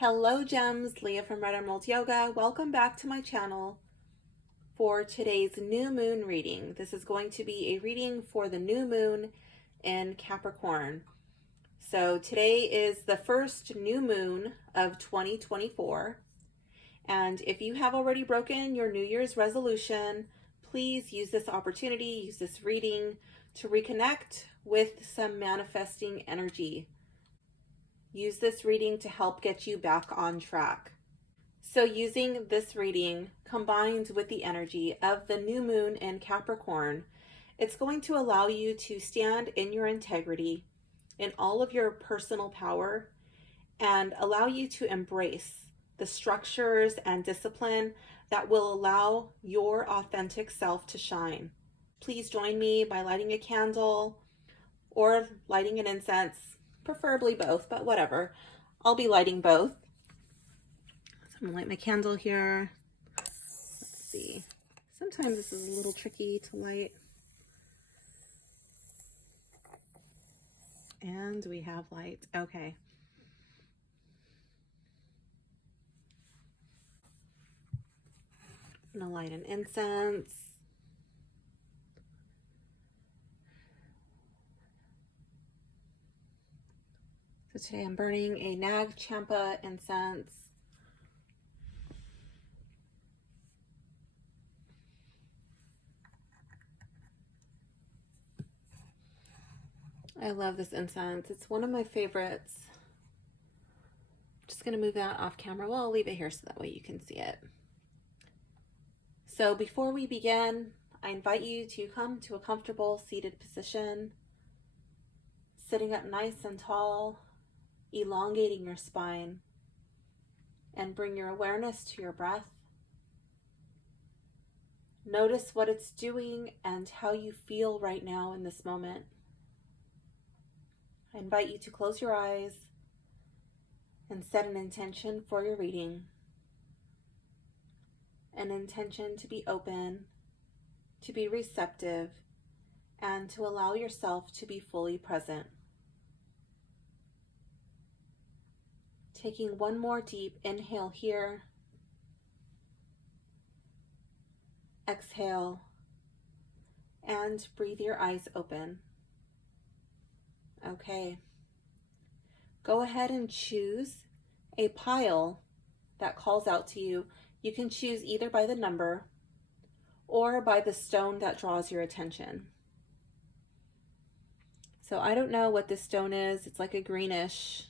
Hello gems, Leah from Red Emerald Yoga. Welcome back to my channel for today's new moon reading. This is going to be a reading for the new moon in Capricorn. So today is the first new moon of 2024. And if you have already broken your New Year's resolution, please use this opportunity, use this reading to reconnect with some manifesting energy. Use this reading to help get you back on track. So using this reading combined with the energy of the new moon in Capricorn, it's going to allow you to stand in your integrity, in all of your personal power, and allow you to embrace the structures and discipline that will allow your authentic self to shine. Please join me by lighting a candle or lighting an incense, preferably both, but whatever. I'll be lighting both. So I'm gonna light my candle here. Let's see. Sometimes this is a little tricky to light. And we have light. Okay. I'm gonna light an incense. So today I'm burning a Nag Champa incense. I love this incense. It's one of my favorites. I'm just gonna move that off camera. Well, I'll leave it here so that way you can see it. So before we begin, I invite you to come to a comfortable seated position, sitting up nice and tall, elongating your spine, and bring your awareness to your breath. Notice what it's doing and how you feel right now in this moment. I invite you to close your eyes and set an intention for your reading. An intention to be open, to be receptive, and to allow yourself to be fully present. Taking one more deep inhale here. Exhale. And breathe your eyes open. Okay. Go ahead and choose a pile that calls out to you. You can choose either by the number or by the stone that draws your attention. So I don't know what this stone is. It's like a greenish,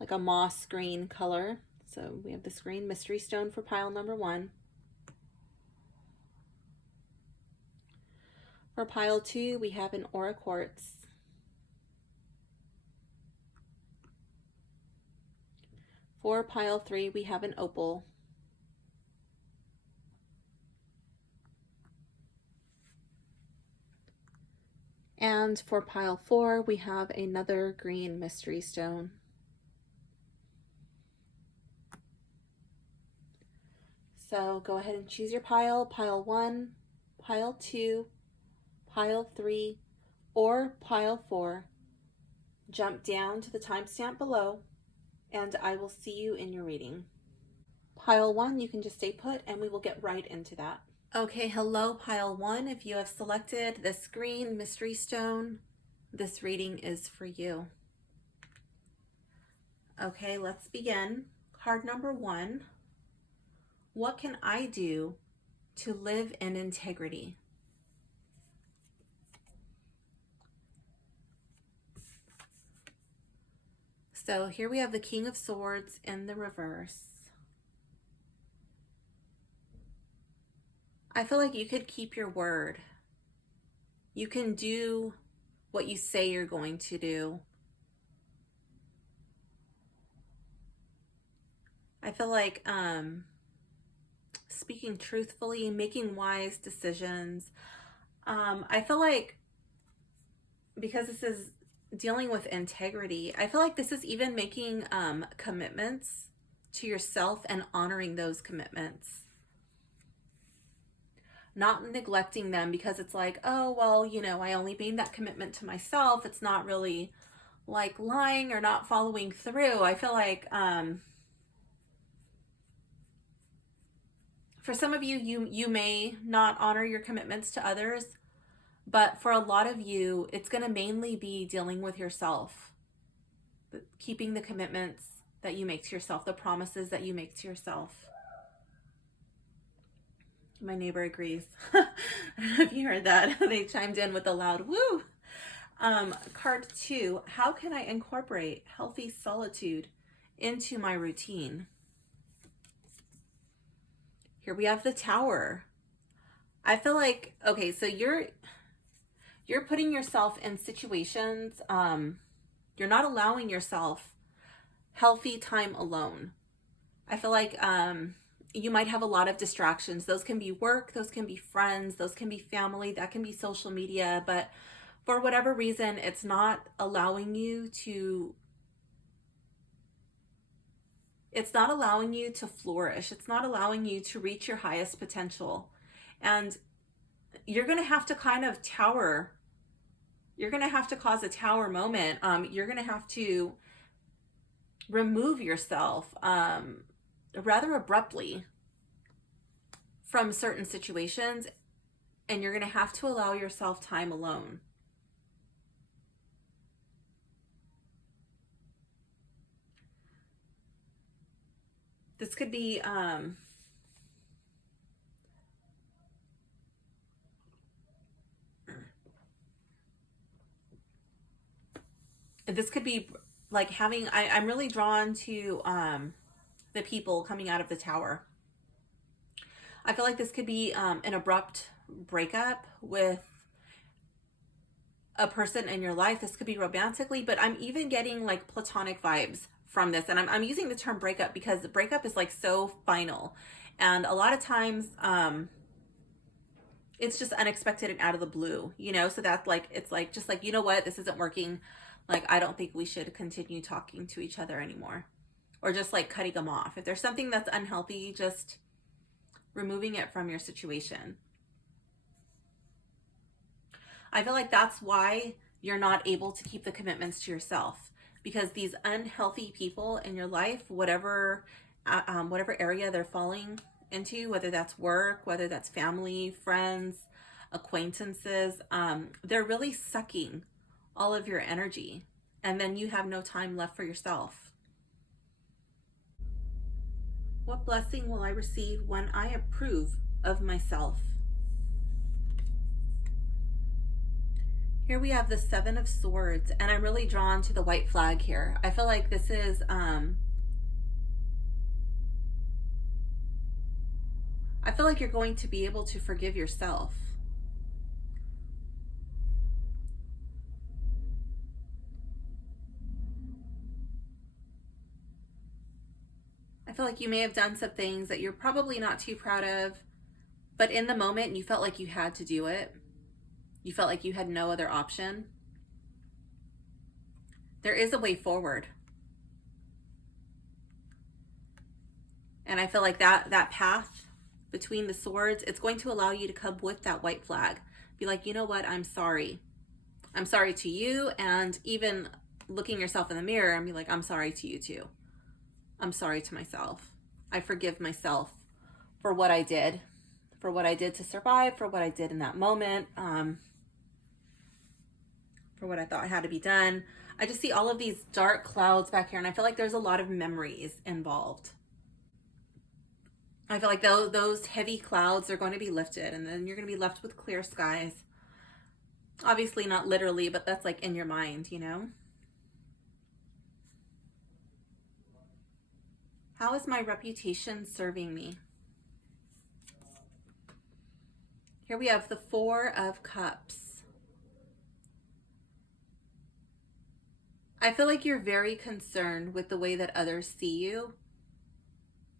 like a moss green color. So we have this green mystery stone for pile number 1. For pile 2, we have an aura quartz. For pile 3, we have an opal. And for pile 4, we have another green mystery stone. So go ahead and choose your pile, pile 1, pile 2, pile 3, or pile 4. Jump down to the timestamp below, and I will see you in your reading. Pile 1, you can just stay put, and we will get right into that. Okay, hello, pile 1. If you have selected this green mystery stone, this reading is for you. Okay, let's begin. Card number 1. What can I do to live in integrity? So here we have the King of Swords in the reverse. I feel like you could keep your word. You can do what you say you're going to do. I feel like speaking truthfully, making wise decisions. I feel like because this is dealing with integrity, I feel like this is even making commitments to yourself and honoring those commitments. Not neglecting them because it's like, oh, well, you know, I only made that commitment to myself. It's not really like lying or not following through. I feel like for some of you, you may not honor your commitments to others, but for a lot of you, it's going to mainly be dealing with yourself, keeping the commitments that you make to yourself, the promises that you make to yourself. My neighbor agrees. I don't know if you heard that. They chimed in with a loud woo. Card 2, how can I incorporate healthy solitude into my routine? Here we have the Tower. I feel like, okay, so you're putting yourself in situations, you're not allowing yourself healthy time alone. I feel like you might have a lot of distractions. Those can be work, those can be friends, those can be family, that can be social media, but for whatever reason, it's not allowing you to flourish. It's not allowing you to reach your highest potential. And you're going to have to kind of tower. You're going to have to cause a tower moment. You're going to have to remove yourself rather abruptly from certain situations. And you're going to have to allow yourself time alone. This could be like having, I'm really drawn to the people coming out of the Tower. I feel like this could be an abrupt breakup with a person in your life. This could be romantically, but I'm even getting like platonic vibes from this. And I'm using the term breakup because the breakup is like so final. And a lot of times, it's just unexpected and out of the blue, you know? So that's like, it's like, just like, you know what, this isn't working. Like, I don't think we should continue talking to each other anymore. Or just like cutting them off. If there's something that's unhealthy, just removing it from your situation. I feel like that's why you're not able to keep the commitments to yourself, because these unhealthy people in your life, whatever area they're falling into, whether that's work, whether that's family, friends, acquaintances, they're really sucking all of your energy, and then you have no time left for yourself. What blessing will I receive when I approve of myself? Here we have the 7 of Swords, and I'm really drawn to the white flag here. I feel like this is, I feel like you're going to be able to forgive yourself. I feel like you may have done some things that you're probably not too proud of, but in the moment you felt like you had to do it. You felt like you had no other option. There is a way forward. And I feel like that path between the swords, it's going to allow you to come with that white flag. Be like, you know what, I'm sorry. I'm sorry to you, and even looking yourself in the mirror and be like, I'm sorry to you too. I'm sorry to myself. I forgive myself for what I did to survive, for what I did in that moment, for what I thought had to be done. I just see all of these dark clouds back here, and I feel like there's a lot of memories involved. I feel like those heavy clouds are going to be lifted, and then you're going to be left with clear skies. Obviously not literally, but that's like in your mind, you know? How is my reputation serving me? Here we have the 4 of Cups. I feel like you're very concerned with the way that others see you,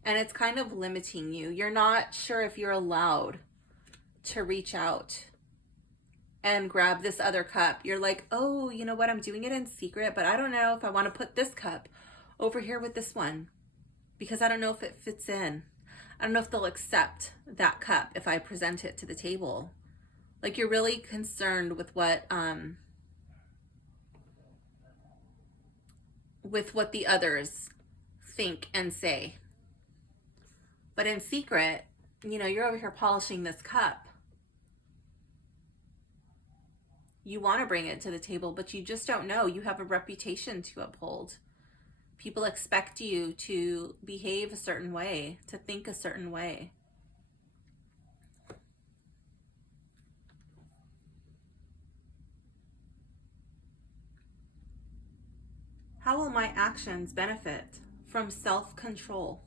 and it's kind of limiting you. You're not sure if you're allowed to reach out and grab this other cup. You're like, oh, you know what? I'm doing it in secret, but I don't know if I want to put this cup over here with this one, because I don't know if it fits in. I don't know if they'll accept that cup if I present it to the table. Like, you're really concerned with what with what the others think and say. But in secret, you know, you're over here polishing this cup. You want to bring it to the table, but you just don't know. You have a reputation to uphold. People expect you to behave a certain way, to think a certain way. How will my actions benefit from self-control?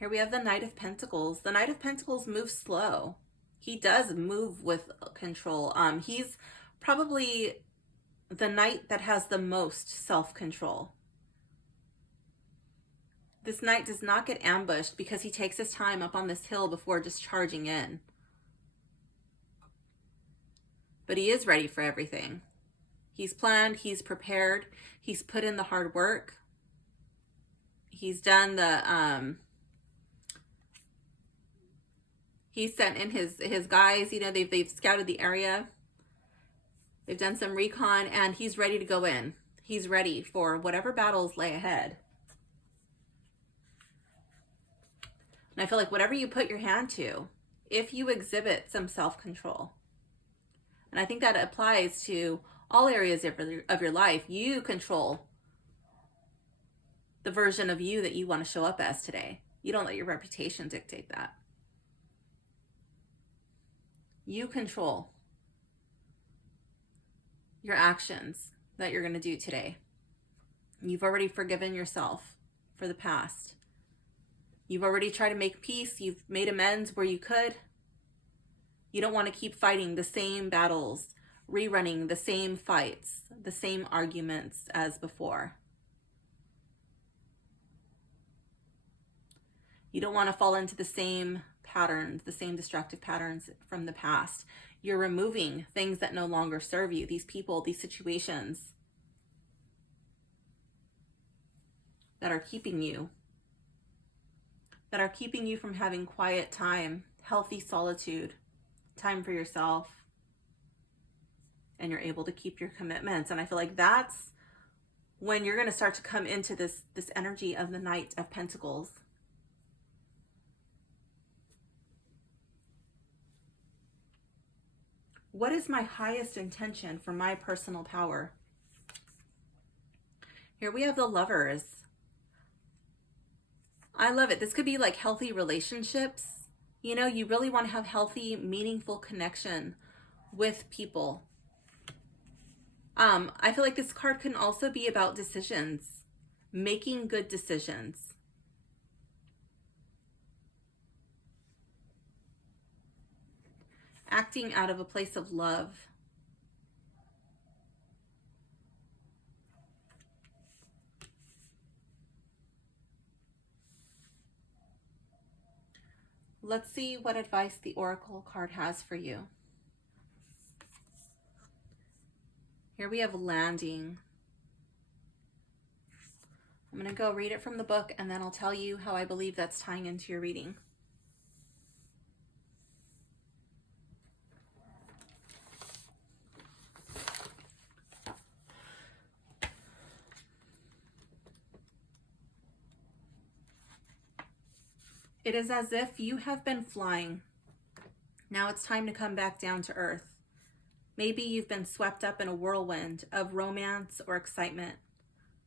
Here we have the Knight of Pentacles. The Knight of Pentacles moves slow. He does move with control. He's probably the knight that has the most self-control. This knight does not get ambushed because he takes his time up on this hill before just charging in. But he is ready for everything. He's planned, he's prepared, he's put in the hard work. He's done the, he's sent in his guys, you know, they've scouted the area. They've done some recon and he's ready to go in. He's ready for whatever battles lay ahead. And I feel like whatever you put your hand to, if you exhibit some self-control, and I think that applies to all areas of your life, you control the version of you that you want to show up as today. You don't let your reputation dictate that. You control your actions that you're going to do today. You've already forgiven yourself for the past. You've already tried to make peace. You've made amends where you could. You don't want to keep fighting the same battles, rerunning the same fights, the same arguments as before. You don't want to fall into the same patterns, the same destructive patterns from the past. You're removing things that no longer serve you, these people, these situations that are keeping you from having quiet time, healthy solitude, time for yourself, and you're able to keep your commitments. And I feel like that's when you're going to start to come into this energy of the Knight of Pentacles. What is my highest intention for my personal power? Here we have the Lovers. I love it. This could be like healthy relationships. You know, you really want to have healthy, meaningful connection with people. I feel like this card can also be about decisions, making good decisions. Acting out of a place of love. Let's see what advice the Oracle card has for you. Here we have landing. I'm going to go read it from the book and then I'll tell you how I believe that's tying into your reading. It is as if you have been flying. Now it's time to come back down to earth. Maybe you've been swept up in a whirlwind of romance or excitement,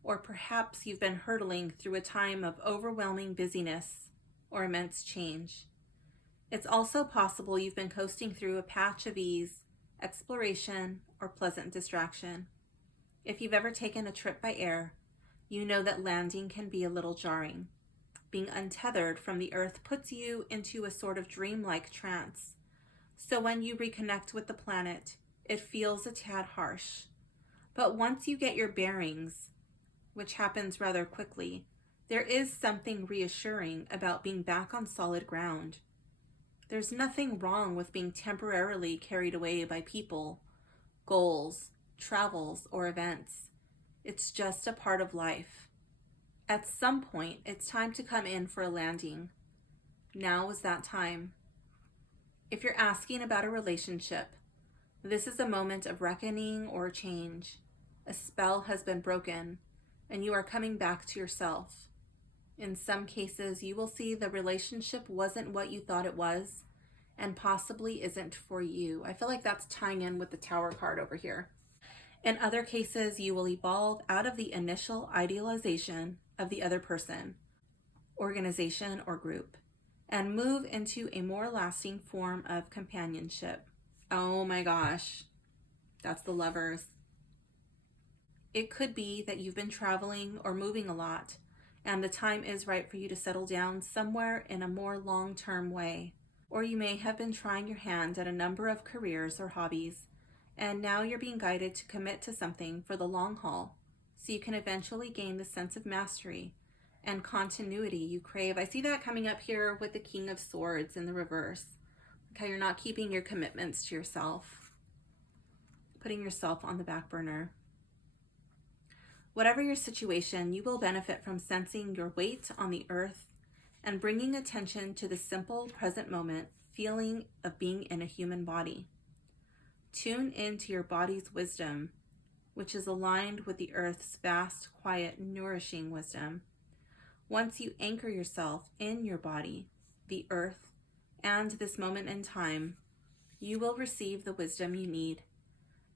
or perhaps you've been hurtling through a time of overwhelming busyness or immense change. It's also possible you've been coasting through a patch of ease, exploration, or pleasant distraction. If you've ever taken a trip by air, you know that landing can be a little jarring. Being untethered from the earth puts you into a sort of dreamlike trance. So when you reconnect with the planet, it feels a tad harsh. But once you get your bearings, which happens rather quickly, there is something reassuring about being back on solid ground. There's nothing wrong with being temporarily carried away by people, goals, travels, or events. It's just a part of life. At some point, it's time to come in for a landing. Now is that time. If you're asking about a relationship, this is a moment of reckoning or change. A spell has been broken, and you are coming back to yourself. In some cases, you will see the relationship wasn't what you thought it was, and possibly isn't for you. I feel like that's tying in with the Tower card over here. In other cases, you will evolve out of the initial idealization of the other person, organization, or group, and move into a more lasting form of companionship. Oh my gosh, that's the Lovers. It could be that you've been traveling or moving a lot, and the time is right for you to settle down somewhere in a more long-term way. Or you may have been trying your hand at a number of careers or hobbies, and now you're being guided to commit to something for the long haul, so you can eventually gain the sense of mastery and continuity you crave. I see that coming up here with the King of Swords in the reverse. Like how you're not keeping your commitments to yourself, putting yourself on the back burner. Whatever your situation, you will benefit from sensing your weight on the earth and bringing attention to the simple present moment feeling of being in a human body. Tune into your body's wisdom, which is aligned with the earth's vast, quiet, nourishing wisdom. Once you anchor yourself in your body, the earth, and this moment in time, you will receive the wisdom you need,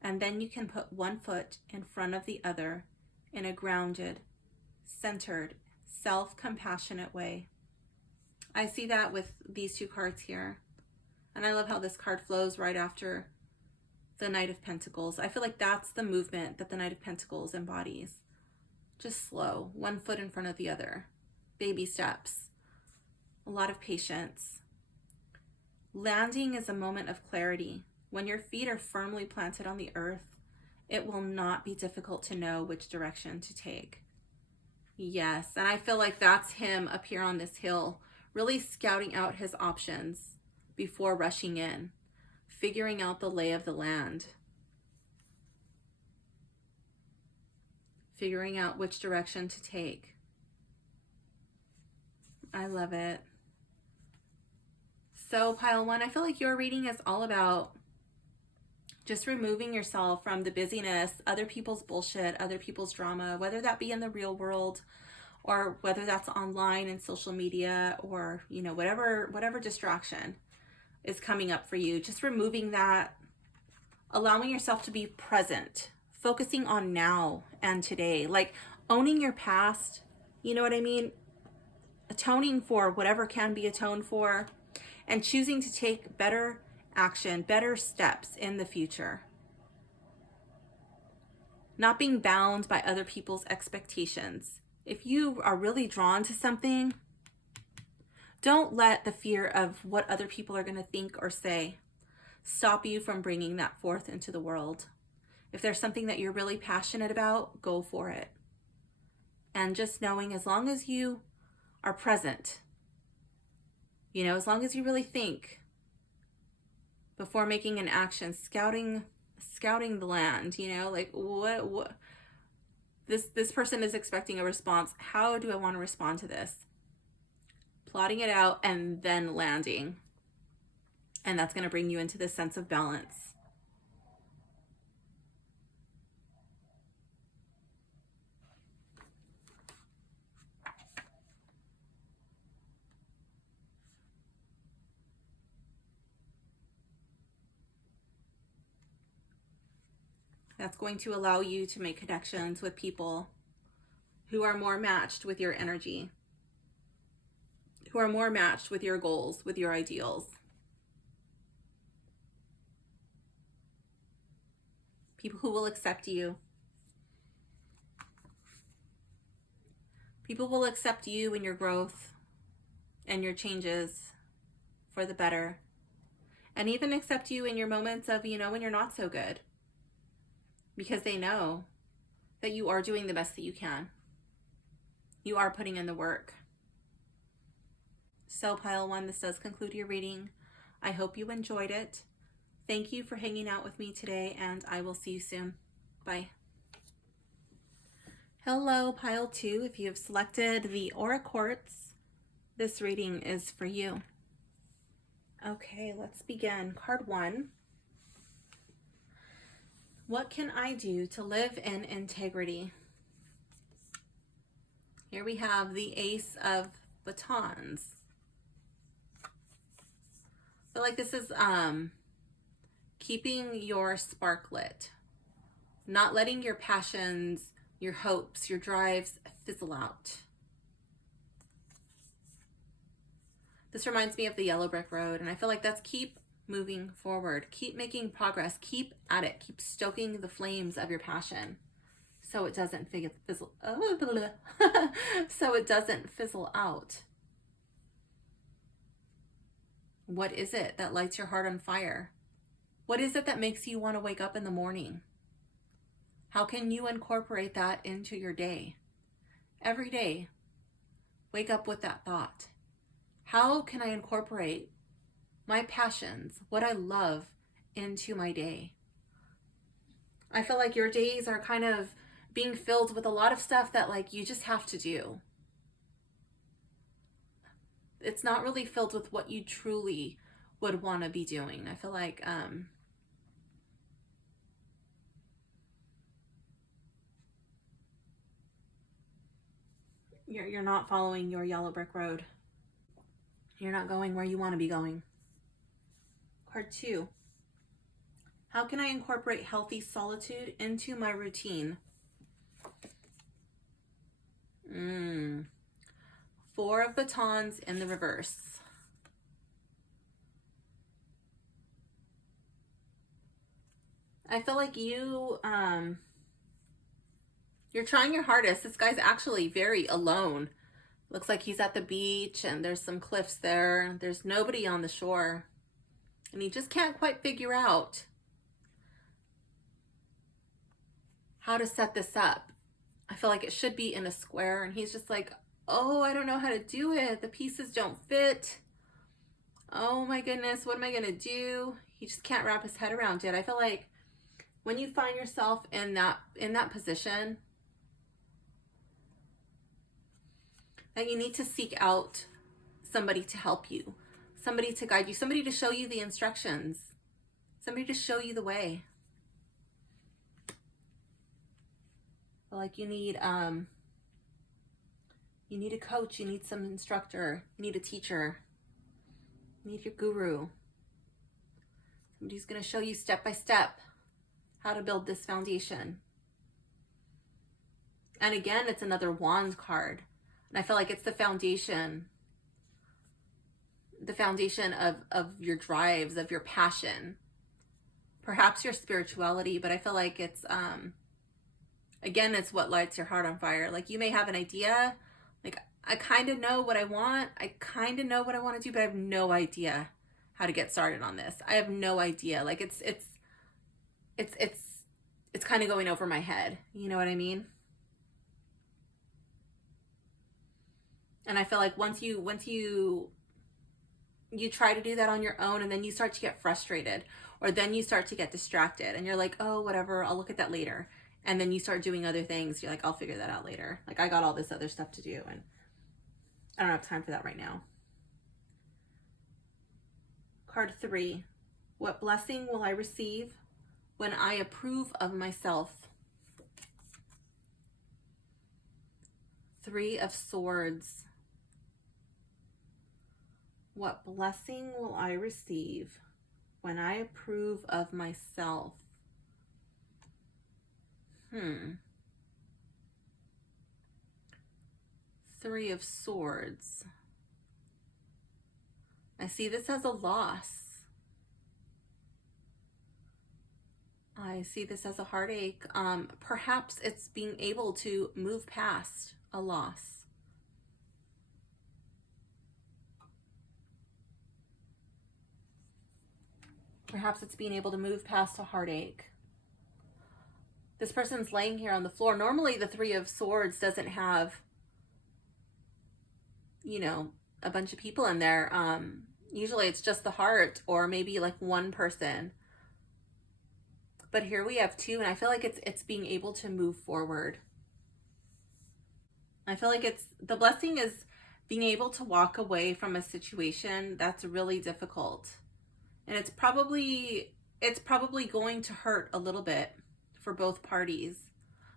and then you can put one foot in front of the other in a grounded, centered, self-compassionate way. I see that with these two cards here. And I love how this card flows right after the Knight of Pentacles. I feel like that's the movement that the Knight of Pentacles embodies. Just slow, one foot in front of the other. Baby steps. A lot of patience. Landing is a moment of clarity. When your feet are firmly planted on the earth, it will not be difficult to know which direction to take. Yes, and I feel like that's him up here on this hill, really scouting out his options before rushing in, figuring out the lay of the land, figuring out which direction to take. I love it. So pile one, I feel like your reading is all about just removing yourself from the busyness, other people's bullshit, other people's drama, whether that be in the real world or whether that's online and social media, or, you know, whatever distraction is coming up for you. Just removing that, allowing yourself to be present, focusing on now and today, like owning your past, you know what I mean? Atoning for whatever can be atoned for, and choosing to take better action, better steps in the future. Not being bound by other people's expectations. If you are really drawn to something, don't let the fear of what other people are going to think or say stop you from bringing that forth into the world. If there's something that you're really passionate about, go for it. And just knowing, as long as you are present, you know, as long as you really think before making an action, scouting the land, you know, like what this person is expecting a response. How do I want to respond to this? Plotting it out and then landing. And that's going to bring you into this sense of balance. That's going to allow you to make connections with people who are more matched with your energy, who are more matched with your goals, with your ideals. People who will accept you. People will accept you and your growth and your changes for the better. And even accept you in your moments of, you know, when you're not so good. Because they know that you are doing the best that you can. You are putting in the work. So pile one, this does conclude your reading. I hope you enjoyed it. Thank you for hanging out with me today, and I will see you soon. Bye. Hello, pile two. If you have selected the Aura Quartz, this reading is for you. Okay, let's begin. Card one. What can I do to live in integrity? Here we have the Ace of Batons. I feel like this is keeping your spark lit, not letting your passions, your hopes, your drives fizzle out. This reminds me of the yellow brick road, and I feel like that's keep moving forward, keep making progress, keep at it, keep stoking the flames of your passion so it doesn't fizzle so it doesn't fizzle out. What is it that lights your heart on fire? What is it that makes you want to wake up in the morning? How can you incorporate that into your day? Every day, wake up with that thought. How can I incorporate my passions, what I love, into my day? I feel like your days are kind of being filled with a lot of stuff that like you just have to do. It's not really filled with what you truly would want to be doing. I feel like you're not following your yellow brick road. You're not going where you want to be going. Card 2. How can I incorporate healthy solitude into my routine? 4 of Batons in the reverse. I feel like you're trying your hardest. This guy's actually very alone. Looks like he's at the beach and there's some cliffs there. There's nobody on the shore. And he just can't quite figure out how to set this up. I feel like it should be in a square, and he's just like, oh, I don't know how to do it. The pieces don't fit. Oh my goodness, what am I gonna do? He just can't wrap his head around it. I feel like when you find yourself in that position, that you need to seek out somebody to help you, somebody to guide you, somebody to show you the instructions, somebody to show you the way. Like you need a coach, you need some instructor, you need a teacher, you need your guru. Somebody who's going to show you step by step how to build this foundation. And again, it's another wand card. And I feel like it's the foundation of your drives, of your passion, perhaps your spirituality, but I feel like it's, again, it's what lights your heart on fire. Like you may have an idea, like I kind of know what I want. I kind of know what I want to do, but I have no idea how to get started on this. I have no idea. Like it's kind of going over my head. You know what I mean? And I feel like once you try to do that on your own, and then you start to get frustrated, or then you start to get distracted, and you're like, oh, whatever, I'll look at that later. And then you start doing other things. You're like, I'll figure that out later. Like I got all this other stuff to do, and I don't have time for that right now. Card 3. What blessing will I receive when I approve of myself? 3 of Swords. What blessing will I receive when I approve of myself? 3 of Swords. I see this as a loss. I see this as a heartache. Perhaps it's being able to move past a loss. Perhaps it's being able to move past a heartache. This person's laying here on the floor. Normally the 3 of Swords doesn't have, you know, a bunch of people in there. Usually it's just the heart, or maybe like one person. But here we have 2, and I feel like it's being able to move forward. I feel like the blessing is being able to walk away from a situation that's really difficult. And it's probably going to hurt a little bit. for both parties,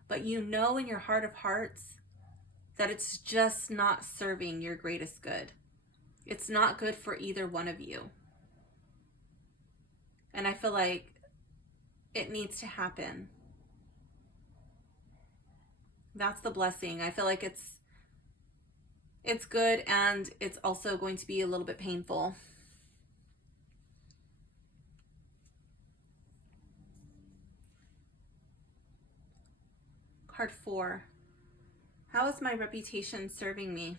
but you know in your heart of hearts that it's just not serving your greatest good. It's not good for either one of you. And I feel like it needs to happen. That's the blessing. I feel like it's good, and it's also going to be a little bit painful. Card 4. How is my reputation serving me?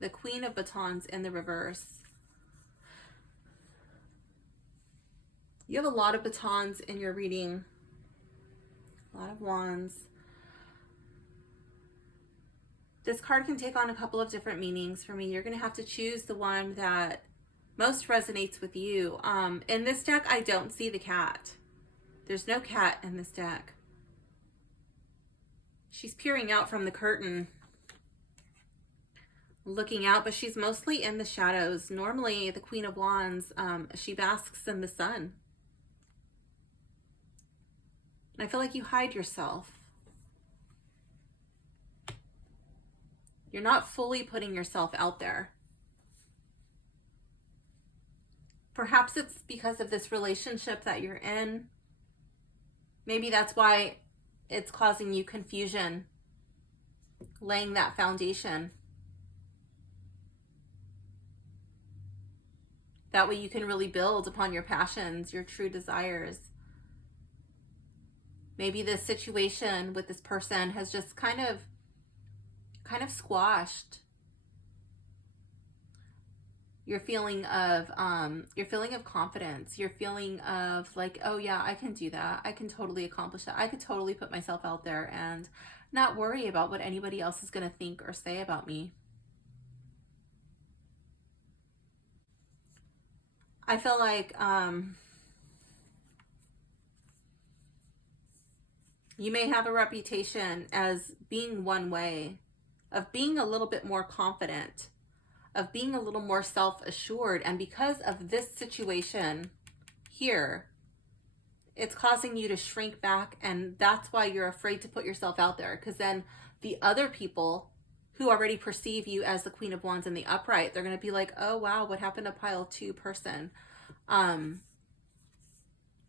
The Queen of Batons in the reverse. You have a lot of batons in your reading. A lot of wands. This card can take on a couple of different meanings for me. You're going to have to choose the one that most resonates with you. In this deck, I don't see the cat. There's no cat in this deck. She's peering out from the curtain, looking out, but she's mostly in the shadows. Normally, the Queen of Wands, she basks in the sun. And I feel like you hide yourself. You're not fully putting yourself out there. Perhaps it's because of this relationship that you're in. Maybe that's why it's causing you confusion, laying that foundation. That way you can really build upon your passions, your true desires. Maybe this situation with this person has just kind of squashed your feeling of confidence, your feeling of like, oh yeah, I can do that. I can totally accomplish that. I could totally put myself out there and not worry about what anybody else is going to think or say about me. I feel like you may have a reputation as being one way, of being a little bit more confident, of being a little more self-assured. And because of this situation here, it's causing you to shrink back. And that's why you're afraid to put yourself out there. Because then the other people who already perceive you as the Queen of Wands in the upright, they're going to be like, oh, wow, what happened to pile 2 person?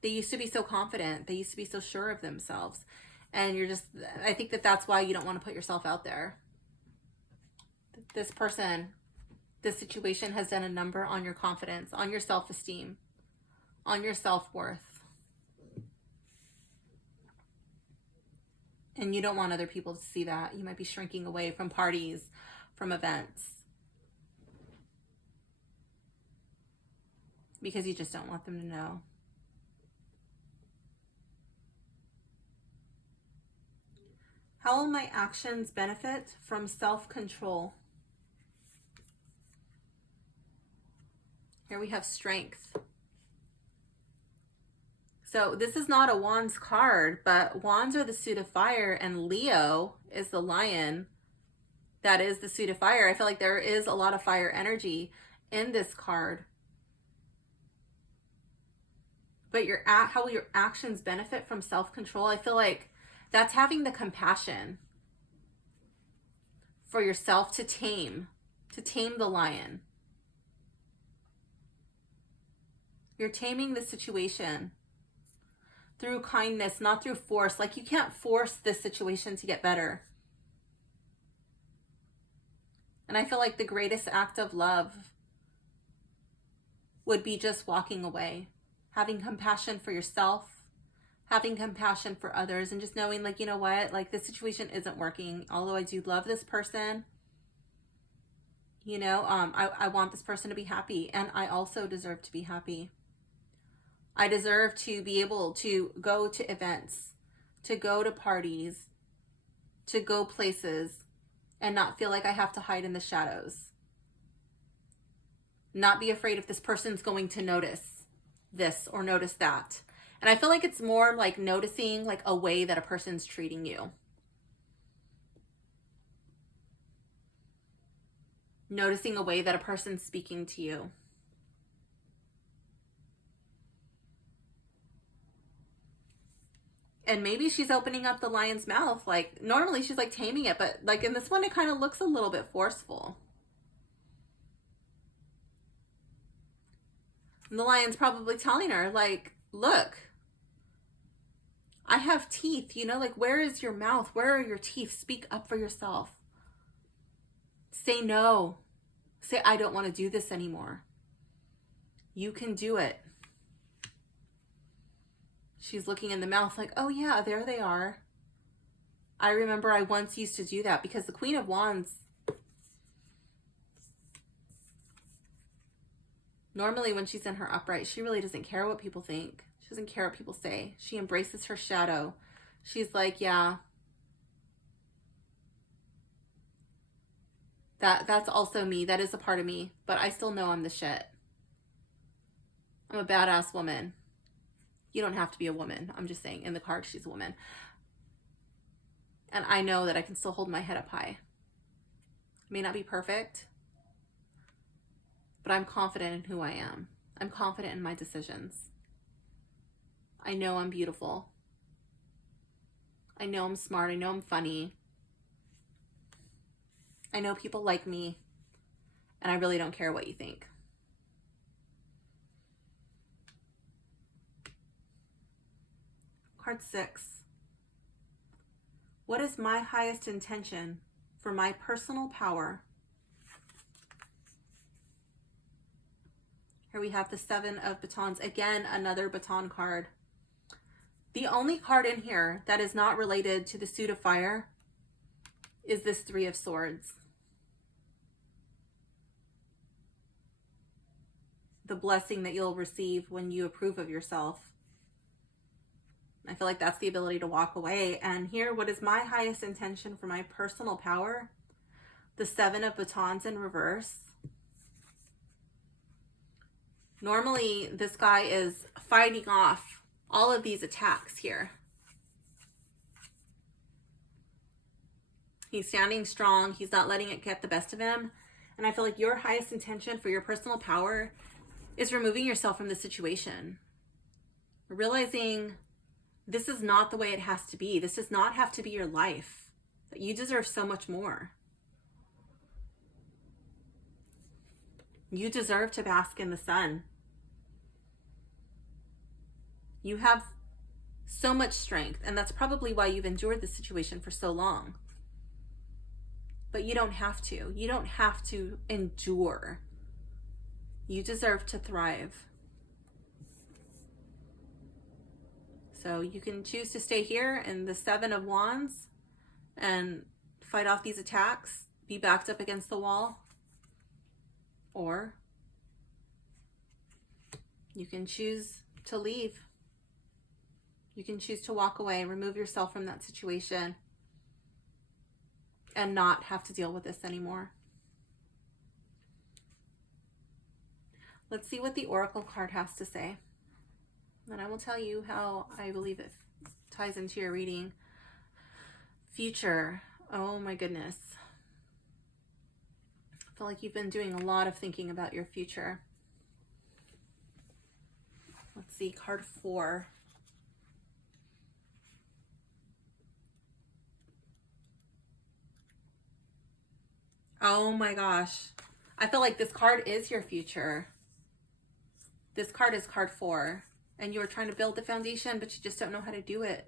They used to be so confident. They used to be so sure of themselves. And you're just, I think that's why you don't want to put yourself out there. This person, this situation has done a number on your confidence, on your self-esteem, on your self-worth. And you don't want other people to see that. You might be shrinking away from parties, from events, because you just don't want them to know. How will my actions benefit from self-control? Here we have strength. So this is not a Wands card, but Wands are the suit of fire, and Leo is the lion that is the suit of fire. I feel like there is a lot of fire energy in this card. But how will your actions benefit from self-control? I feel like that's having the compassion for yourself to tame the lion. You're taming the situation through kindness, not through force. Like, you can't force this situation to get better. And I feel like the greatest act of love would be just walking away, having compassion for yourself, having compassion for others, and just knowing, like, you know what, like, this situation isn't working. Although I do love this person, you know, I want this person to be happy, and I also deserve to be happy. I deserve to be able to go to events, to go to parties, to go places, and not feel like I have to hide in the shadows. Not be afraid if this person's going to notice this or notice that. And I feel like it's more like noticing like a way that a person's treating you. Noticing a way that a person's speaking to you. And maybe she's opening up the lion's mouth. Like, normally she's like taming it, but like in this one, it kind of looks a little bit forceful. And the lion's probably telling her, like, look, I have teeth, you know, like, where is your mouth? Where are your teeth? Speak up for yourself. Say no. Say, I don't want to do this anymore. You can do it. She's looking in the mouth like, oh yeah, there they are. I remember I once used to do that, because the Queen of Wands, normally when she's in her upright, she really doesn't care what people think. She doesn't care what people say. She embraces her shadow. She's like, yeah, that's also me. That is a part of me, but I still know I'm the shit. I'm a badass woman. You don't have to be a woman. I'm just saying, in the card, she's a woman. And I know that I can still hold my head up high. I may not be perfect, but I'm confident in who I am. I'm confident in my decisions. I know I'm beautiful. I know I'm smart. I know I'm funny. I know people like me. And I really don't care what you think. Card 6. What is my highest intention for my personal power? Here we have the 7 of batons. Again, another baton card. The only card in here that is not related to the suit of fire is this 3 of swords. The blessing that you'll receive when you approve of yourself. I feel like that's the ability to walk away. And here, what is my highest intention for my personal power? The 7 of batons in reverse. Normally, this guy is fighting off all of these attacks here. He's standing strong. He's not letting it get the best of him. And I feel like your highest intention for your personal power is removing yourself from the situation. Realizing this is not the way it has to be. This does not have to be your life. That you deserve so much more. You deserve to bask in the sun. You have so much strength, and that's probably why you've endured this situation for so long. But you don't have to. You don't have to endure. You deserve to thrive. So you can choose to stay here in the 7 of Wands and fight off these attacks, be backed up against the wall. Or you can choose to leave. You can choose to walk away, remove yourself from that situation, and not have to deal with this anymore. Let's see what the Oracle card has to say. And I will tell you how I believe it ties into your reading. Future. Oh my goodness. I feel like you've been doing a lot of thinking about your future. Let's see, card 4. Oh my gosh. I feel like this card is your future. This card is card 4. And you are trying to build the foundation, but you just don't know how to do it.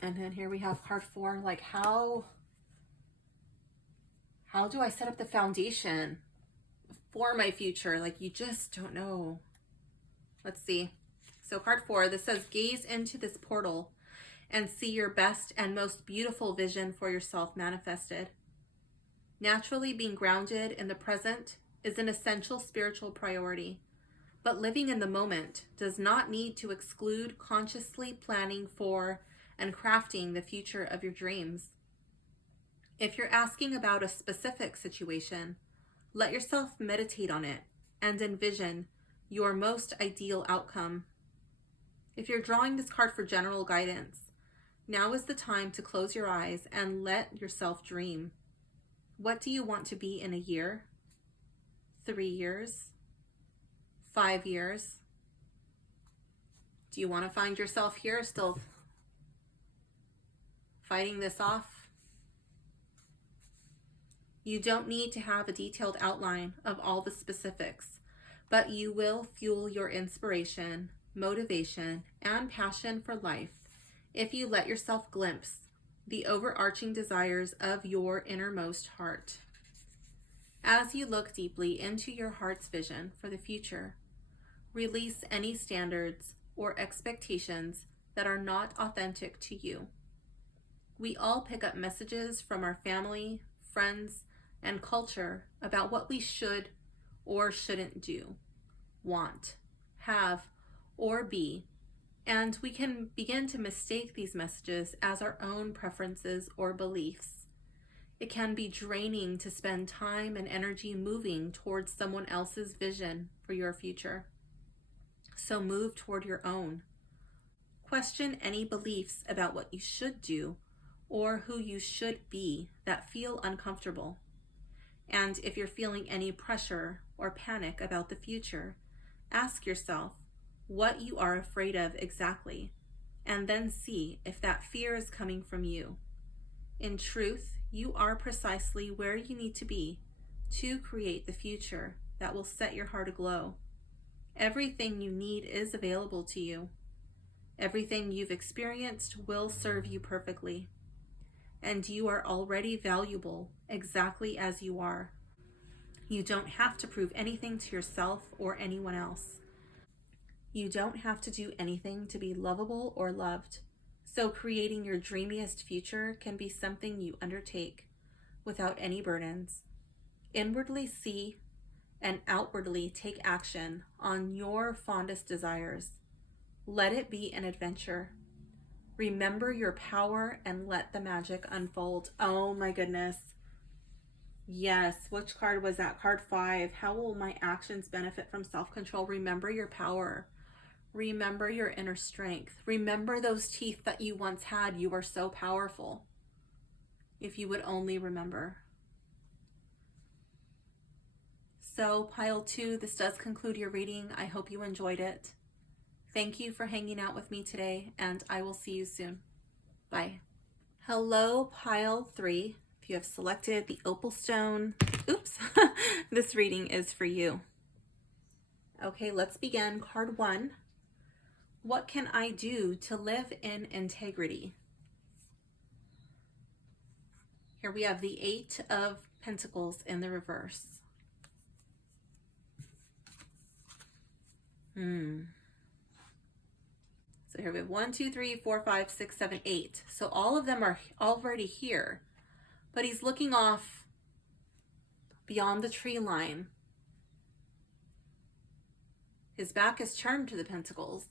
And then here we have card 4. Like, how do I set up the foundation for my future? Like, you just don't know. Let's see. So card 4, this says, gaze into this portal and see your best and most beautiful vision for yourself manifested. Naturally, being grounded in the present is an essential spiritual priority. But living in the moment does not need to exclude consciously planning for and crafting the future of your dreams. If you're asking about a specific situation, let yourself meditate on it and envision your most ideal outcome. If you're drawing this card for general guidance, now is the time to close your eyes and let yourself dream. What do you want to be in a year? 3 years? 5 years, Do you want to find yourself here still fighting this off? You don't need to have a detailed outline of all the specifics, but you will fuel your inspiration, motivation, and passion for life if you let yourself glimpse the overarching desires of your innermost heart. As you look deeply into your heart's vision for the future, release any standards or expectations that are not authentic to you. We all pick up messages from our family, friends, and culture about what we should or shouldn't do, want, have, or be, and we can begin to mistake these messages as our own preferences or beliefs. It can be draining to spend time and energy moving towards someone else's vision for your future. So move toward your own. Question any beliefs about what you should do or who you should be that feel uncomfortable. And if you're feeling any pressure or panic about the future, ask yourself what you are afraid of exactly, and then see if that fear is coming from you. In truth, you are precisely where you need to be to create the future that will set your heart aglow. Everything you need is available to you. Everything you've experienced will serve you perfectly. And you are already valuable exactly as you are. You don't have to prove anything to yourself or anyone else. You don't have to do anything to be lovable or loved. So creating your dreamiest future can be something you undertake without any burdens. Inwardly see and outwardly take action on your fondest desires. Let it be an adventure. Remember your power and let the magic unfold. Oh my goodness. Yes, which card was that? Card 5. How will my actions benefit from self-control? Remember your power. Remember your inner strength. Remember those teeth that you once had. You were so powerful. If you would only remember. So, pile 2, this does conclude your reading. I hope you enjoyed it. Thank you for hanging out with me today, and I will see you soon. Bye. Hello, pile 3. If you have selected the opal stone, oops, this reading is for you. Okay, let's begin. Card 1. What can I do to live in integrity? Here we have the 8 of Pentacles in the reverse. So here we have 1, 2, 3, 4, 5, 6, 7, 8. So all of them are already here, but he's looking off beyond the tree line. His back is turned to the Pentacles.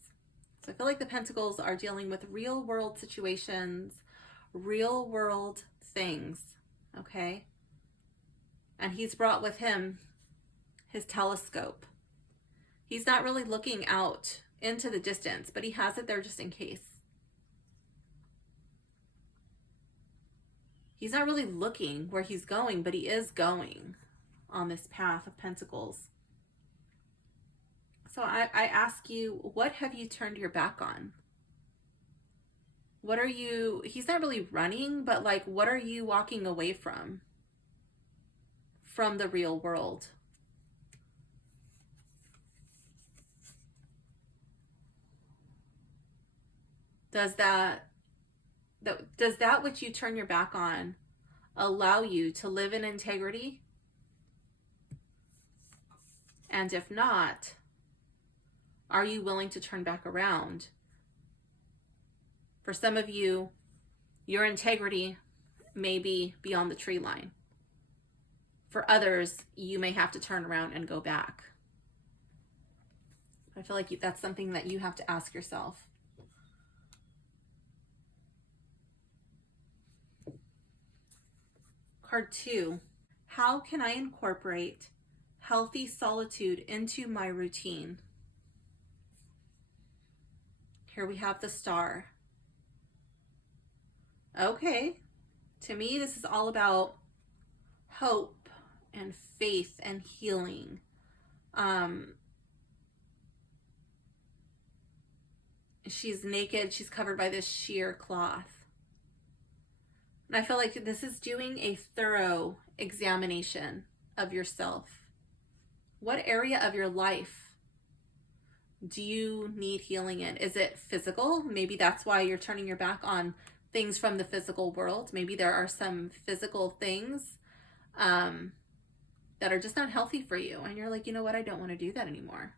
So I feel like the Pentacles are dealing with real world situations, real world things, okay? And he's brought with him his telescope. He's not really looking out into the distance, but he has it there just in case. He's not really looking where he's going, but he is going on this path of Pentacles. So I ask you, what have you turned your back on? What are you, he's not really running, but like, what are you walking away from the real world? Does that which you turn your back on allow you to live in integrity? And if not, are you willing to turn back around? For some of you, your integrity may be beyond the tree line. For others, you may have to turn around and go back. I feel like that's something that you have to ask yourself. Card 2, how can I incorporate healthy solitude into my routine? Here we have the Star. Okay, to me this is all about hope and faith and healing. she's naked. She's covered by this sheer cloth. And I feel like this is doing a thorough examination of yourself. What area of your life do you need healing in? Is it physical? Maybe that's why you're turning your back on things from the physical world. Maybe there are some physical things that are just not healthy for you. And you're like, you know what? I don't want to do that anymore.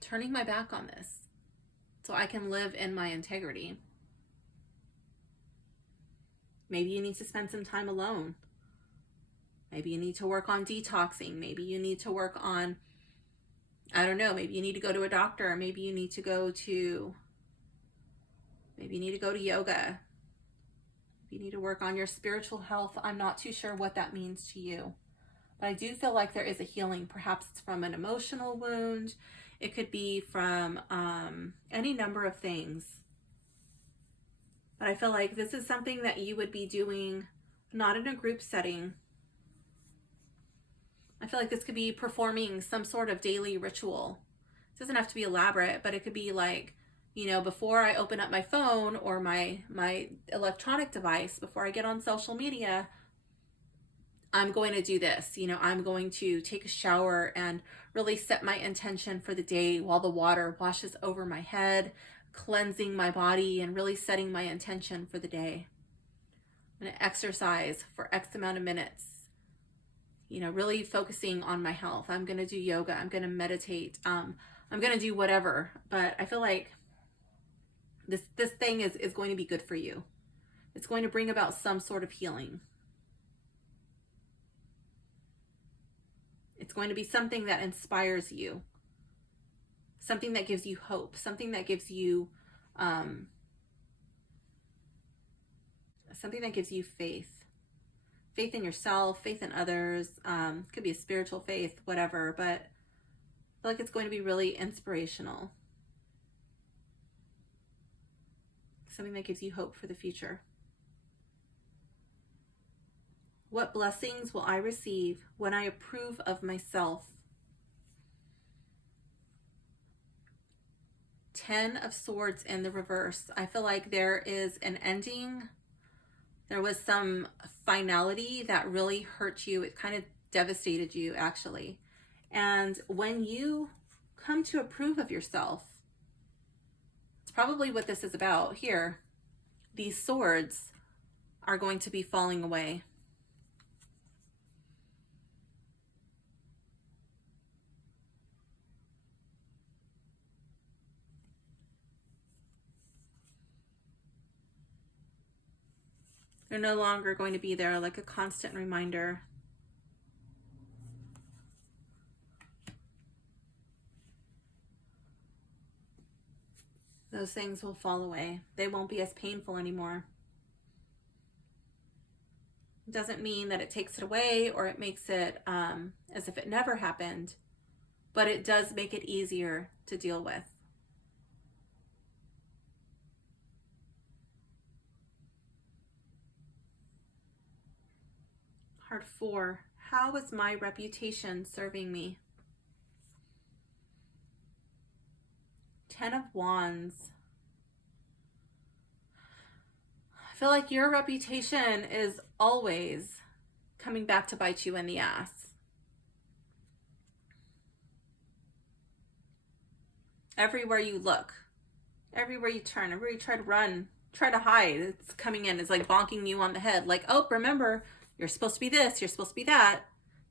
Turning my back on this so I can live in my integrity. Maybe you need to spend some time alone. Maybe you need to work on detoxing. Maybe you need to work on, I don't know, maybe you need to go to a doctor. Maybe you need to go to yoga. You need to work on your spiritual health. I'm not too sure what that means to you. But I do feel like there is a healing. Perhaps it's from an emotional wound. It could be from any number of things. But I feel like this is something that you would be doing not in a group setting. I feel like this could be performing some sort of daily ritual. It doesn't have to be elaborate, but it could be like, you know, before I open up my phone or my electronic device, before I get on social media, I'm going to do this. You know, I'm going to take a shower and really set my intention for the day while the water washes over my head, cleansing my body and really setting my intention for the day. I'm going to exercise for X amount of minutes, you know, really focusing on my health. I'm going to do yoga. I'm going to meditate. I'm going to do whatever. But I feel like this thing is going to be good for you. It's going to bring about some sort of healing. It's going to be something that inspires you, something that gives you hope, something that gives you faith in yourself, faith in others. Could be a spiritual faith, whatever, but I feel like it's going to be really inspirational. Something that gives you hope for the future. What blessings will I receive when I approve of myself? 10 of Swords in the reverse. I feel like there is an ending. There was some finality that really hurt you. It kind of devastated you, actually. And when you come to approve of yourself, it's probably what this is about here. These swords are going to be falling away. They're no longer going to be there like a constant reminder. Those things will fall away. They won't be as painful anymore. It doesn't mean that it takes it away or it makes it as if it never happened, but it does make it easier to deal with. Card 4. How is my reputation serving me? 10 of Wands. I feel like your reputation is always coming back to bite you in the ass. Everywhere you look, everywhere you turn, everywhere you try to run, try to hide, it's coming in. It's like bonking you on the head. Like, oh, remember, you're supposed to be this, you're supposed to be that,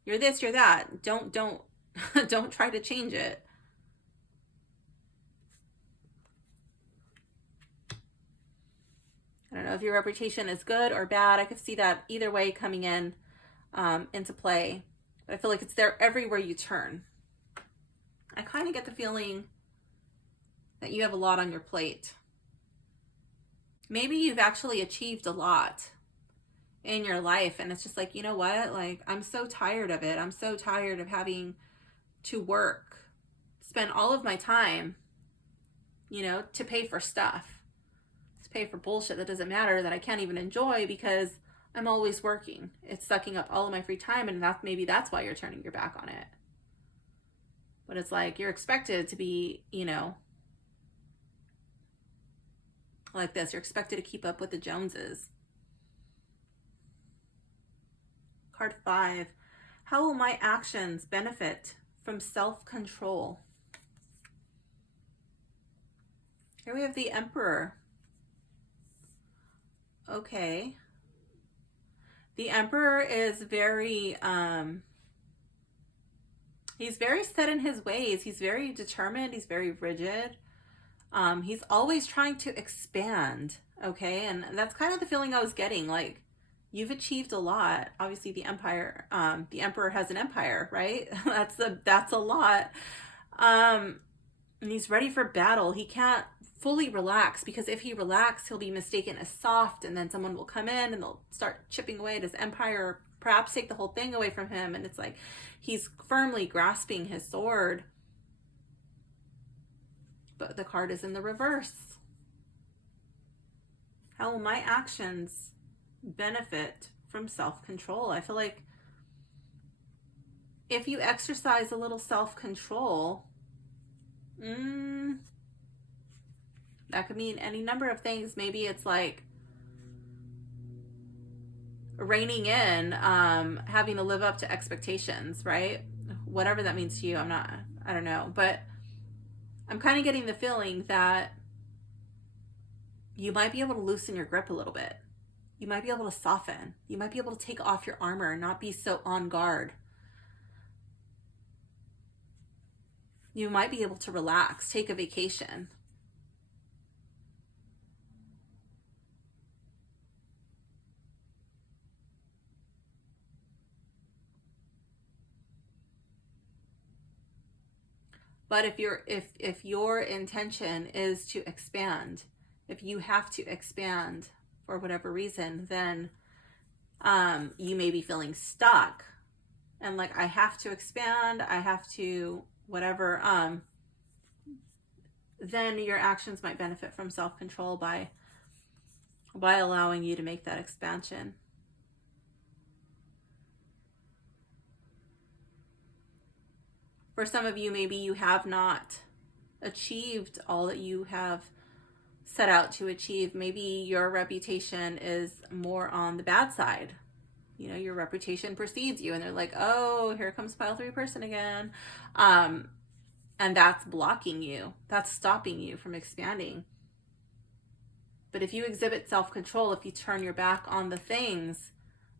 you're this, you're that. Don't don't try to change it. I don't know if your reputation is good or bad. I could see that either way coming in into play. But I feel like it's there everywhere you turn. I kind of get the feeling that you have a lot on your plate. Maybe you've actually achieved a lot in your life, and it's just like, you know what? Like, I'm so tired of it. I'm so tired of having to work, spend all of my time, you know, to pay for stuff. Pay for bullshit that doesn't matter, that I can't even enjoy because I'm always working. It's sucking up all of my free time, and maybe that's why you're turning your back on it. But it's like you're expected to be, you know, like this. You're expected to keep up with the Joneses. Card 5. How will my actions benefit from self-control? Here we have the Emperor. Okay. The Emperor is very, he's very set in his ways. He's very determined. He's very rigid. He's always trying to expand. Okay. And that's kind of the feeling I was getting. Like, you've achieved a lot. Obviously the Emperor has an empire, right? That's a lot. And he's ready for battle. He can't fully relax, because if he relaxes, he'll be mistaken as soft, and then someone will come in and they'll start chipping away at his empire, perhaps take the whole thing away from him. And it's like he's firmly grasping his sword. But the card is in the reverse. How will my actions benefit from self-control? I feel like if you exercise a little self-control, that could mean any number of things. Maybe it's like reining in, having to live up to expectations, right? Whatever that means to you, I don't know. But I'm kind of getting the feeling that you might be able to loosen your grip a little bit. You might be able to soften. You might be able to take off your armor and not be so on guard. You might be able to relax, take a vacation. But if your intention is to expand, if you have to expand for whatever reason, then you may be feeling stuck and like, I have to expand, I have to whatever. Then your actions might benefit from self-control by allowing you to make that expansion. For some of you, maybe you have not achieved all that you have set out to achieve. Maybe your reputation is more on the bad side. You know, your reputation precedes you and they're like, oh, here comes pile 3 person again. And that's blocking you. That's stopping you from expanding. But if you exhibit self-control, if you turn your back on the things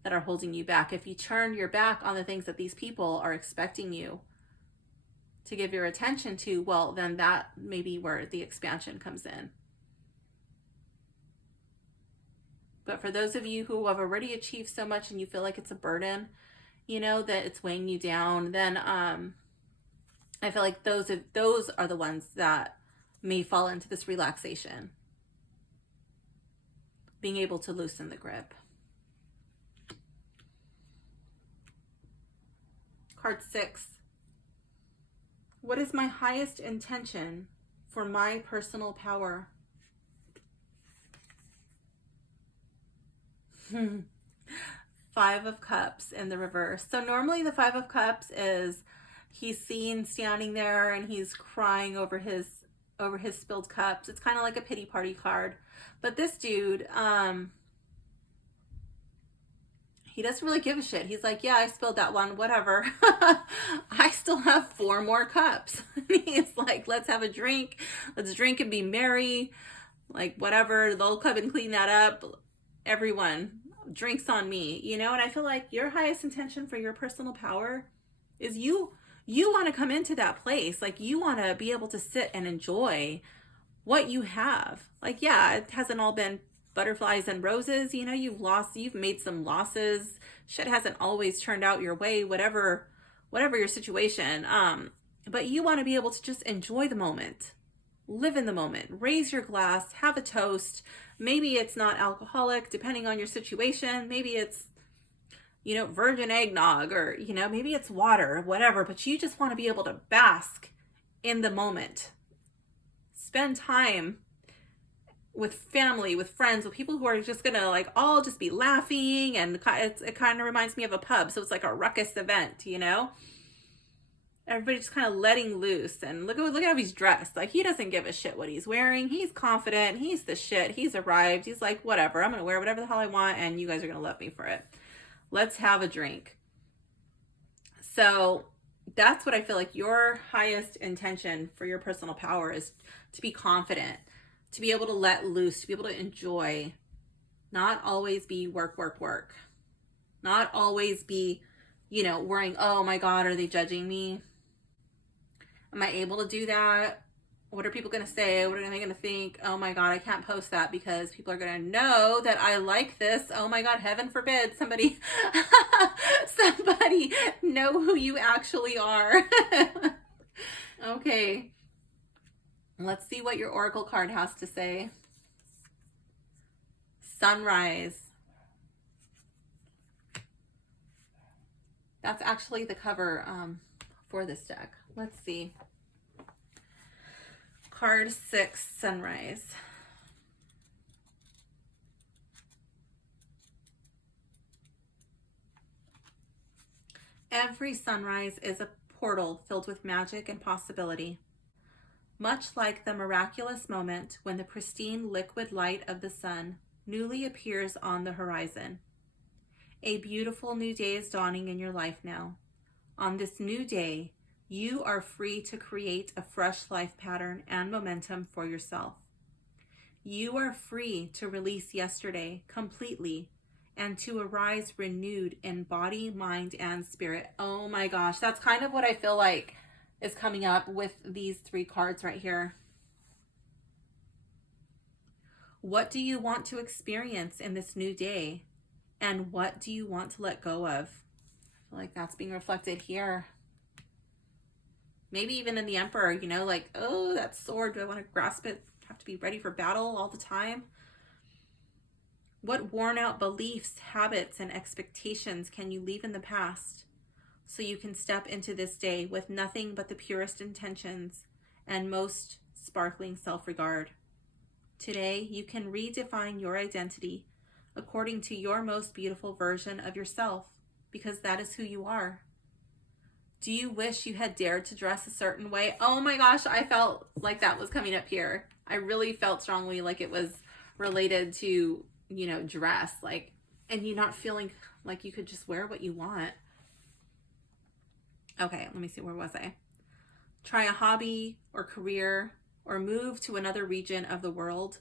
that are holding you back, if you turn your back on the things that these people are expecting you to give your attention to, well, then that may be where the expansion comes in. But for those of you who have already achieved so much and you feel like it's a burden, you know, that it's weighing you down, then I feel like those are the ones that may fall into this relaxation. Being able to loosen the grip. Card 6. What is my highest intention for my personal power? 5 of Cups in the reverse. So normally the 5 of Cups is he's seen standing there and he's crying over his spilled cups. It's kind of like a pity party card. But this dude, he doesn't really give a shit. He's like, yeah, I spilled that one, whatever. I still have 4 more cups. He's like, let's have a drink. Let's drink and be merry. Like, whatever, they'll come and clean that up. Everyone, drinks on me, you know? And I feel like your highest intention for your personal power is you want to come into that place. Like, you want to be able to sit and enjoy what you have. Like, yeah, it hasn't all been butterflies and roses, you know, you've made some losses. Shit hasn't always turned out your way, whatever your situation. But you want to be able to just enjoy the moment, live in the moment, raise your glass, have a toast. Maybe it's not alcoholic, depending on your situation. Maybe it's, you know, virgin eggnog, or, you know, maybe it's water, whatever, but you just want to be able to bask in the moment. Spend time with family, with friends, with people who are just gonna like all just be laughing, and it kind of reminds me of a pub, so it's like a ruckus event, you know. Everybody's just kind of letting loose. And look how he's dressed. Like, he doesn't give a shit what he's wearing. He's confident. He's the shit. He's arrived. He's like, whatever. I'm going to wear whatever the hell I want, and you guys are going to love me for it. Let's have a drink. So that's what I feel like your highest intention for your personal power is, to be confident, to be able to let loose, to be able to enjoy, not always be work, work, work. Not always be, you know, worrying, oh my God, are they judging me? Am I able to do that? What are people going to say? What are they going to think? Oh my God, I can't post that because people are going to know that I like this. Oh my God, heaven forbid somebody know who you actually are. Okay. Let's see what your oracle card has to say. Sunrise. That's actually the cover for this deck. Let's see. Card 6, Sunrise. Every sunrise is a portal filled with magic and possibility. Much like the miraculous moment when the pristine liquid light of the sun newly appears on the horizon. A beautiful new day is dawning in your life now. On this new day, you are free to create a fresh life pattern and momentum for yourself. You are free to release yesterday completely and to arise renewed in body, mind, and spirit. Oh my gosh, that's kind of what I feel like is coming up with these 3 cards right here. What do you want to experience in this new day? And what do you want to let go of? I feel like that's being reflected here. Maybe even in the Emperor, you know, like, oh, that sword, do I want to grasp it? Have to be ready for battle all the time? What worn out beliefs, habits, and expectations can you leave in the past so you can step into this day with nothing but the purest intentions and most sparkling self-regard? Today, you can redefine your identity according to your most beautiful version of yourself, because that is who you are. Do you wish you had dared to dress a certain way? Oh my gosh, I felt like that was coming up here. I really felt strongly like it was related to, you know, dress, like, and you not feeling like you could just wear what you want. Okay, let me see, where was I? Try a hobby or career or move to another region of the world.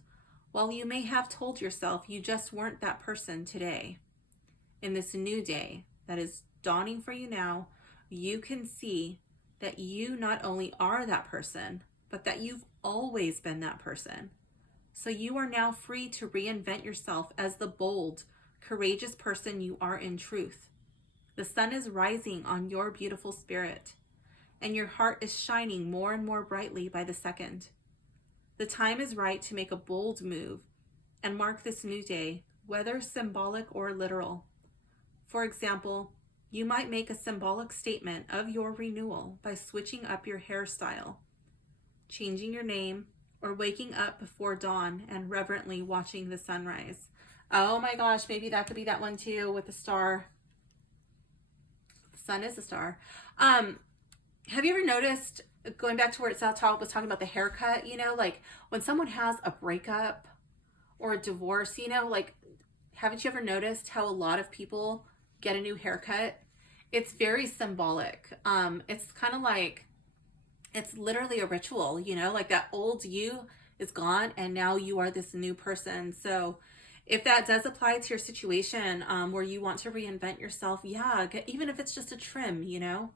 While you may have told yourself you just weren't that person today, in this new day that is dawning for you now, you can see that you not only are that person, but that you've always been that person. So you are now free to reinvent yourself as the bold, courageous person you are in truth. The sun is rising on your beautiful spirit, and your heart is shining more and more brightly by the second. The time is right to make a bold move and mark this new day, whether symbolic or literal. For example, you might make a symbolic statement of your renewal by switching up your hairstyle, changing your name, or waking up before dawn and reverently watching the sunrise. Oh my gosh, maybe that could be that one too with the star. The sun is a star. Have you ever noticed, going back to where it was talking about the haircut, you know, like when someone has a breakup or a divorce, you know, like, haven't you ever noticed how a lot of people get a new haircut? It's very symbolic. It's kind of like, it's literally a ritual, you know, like that old you is gone and now you are this new person. So if that does apply to your situation, where you want to reinvent yourself, yeah, even if it's just a trim, you know,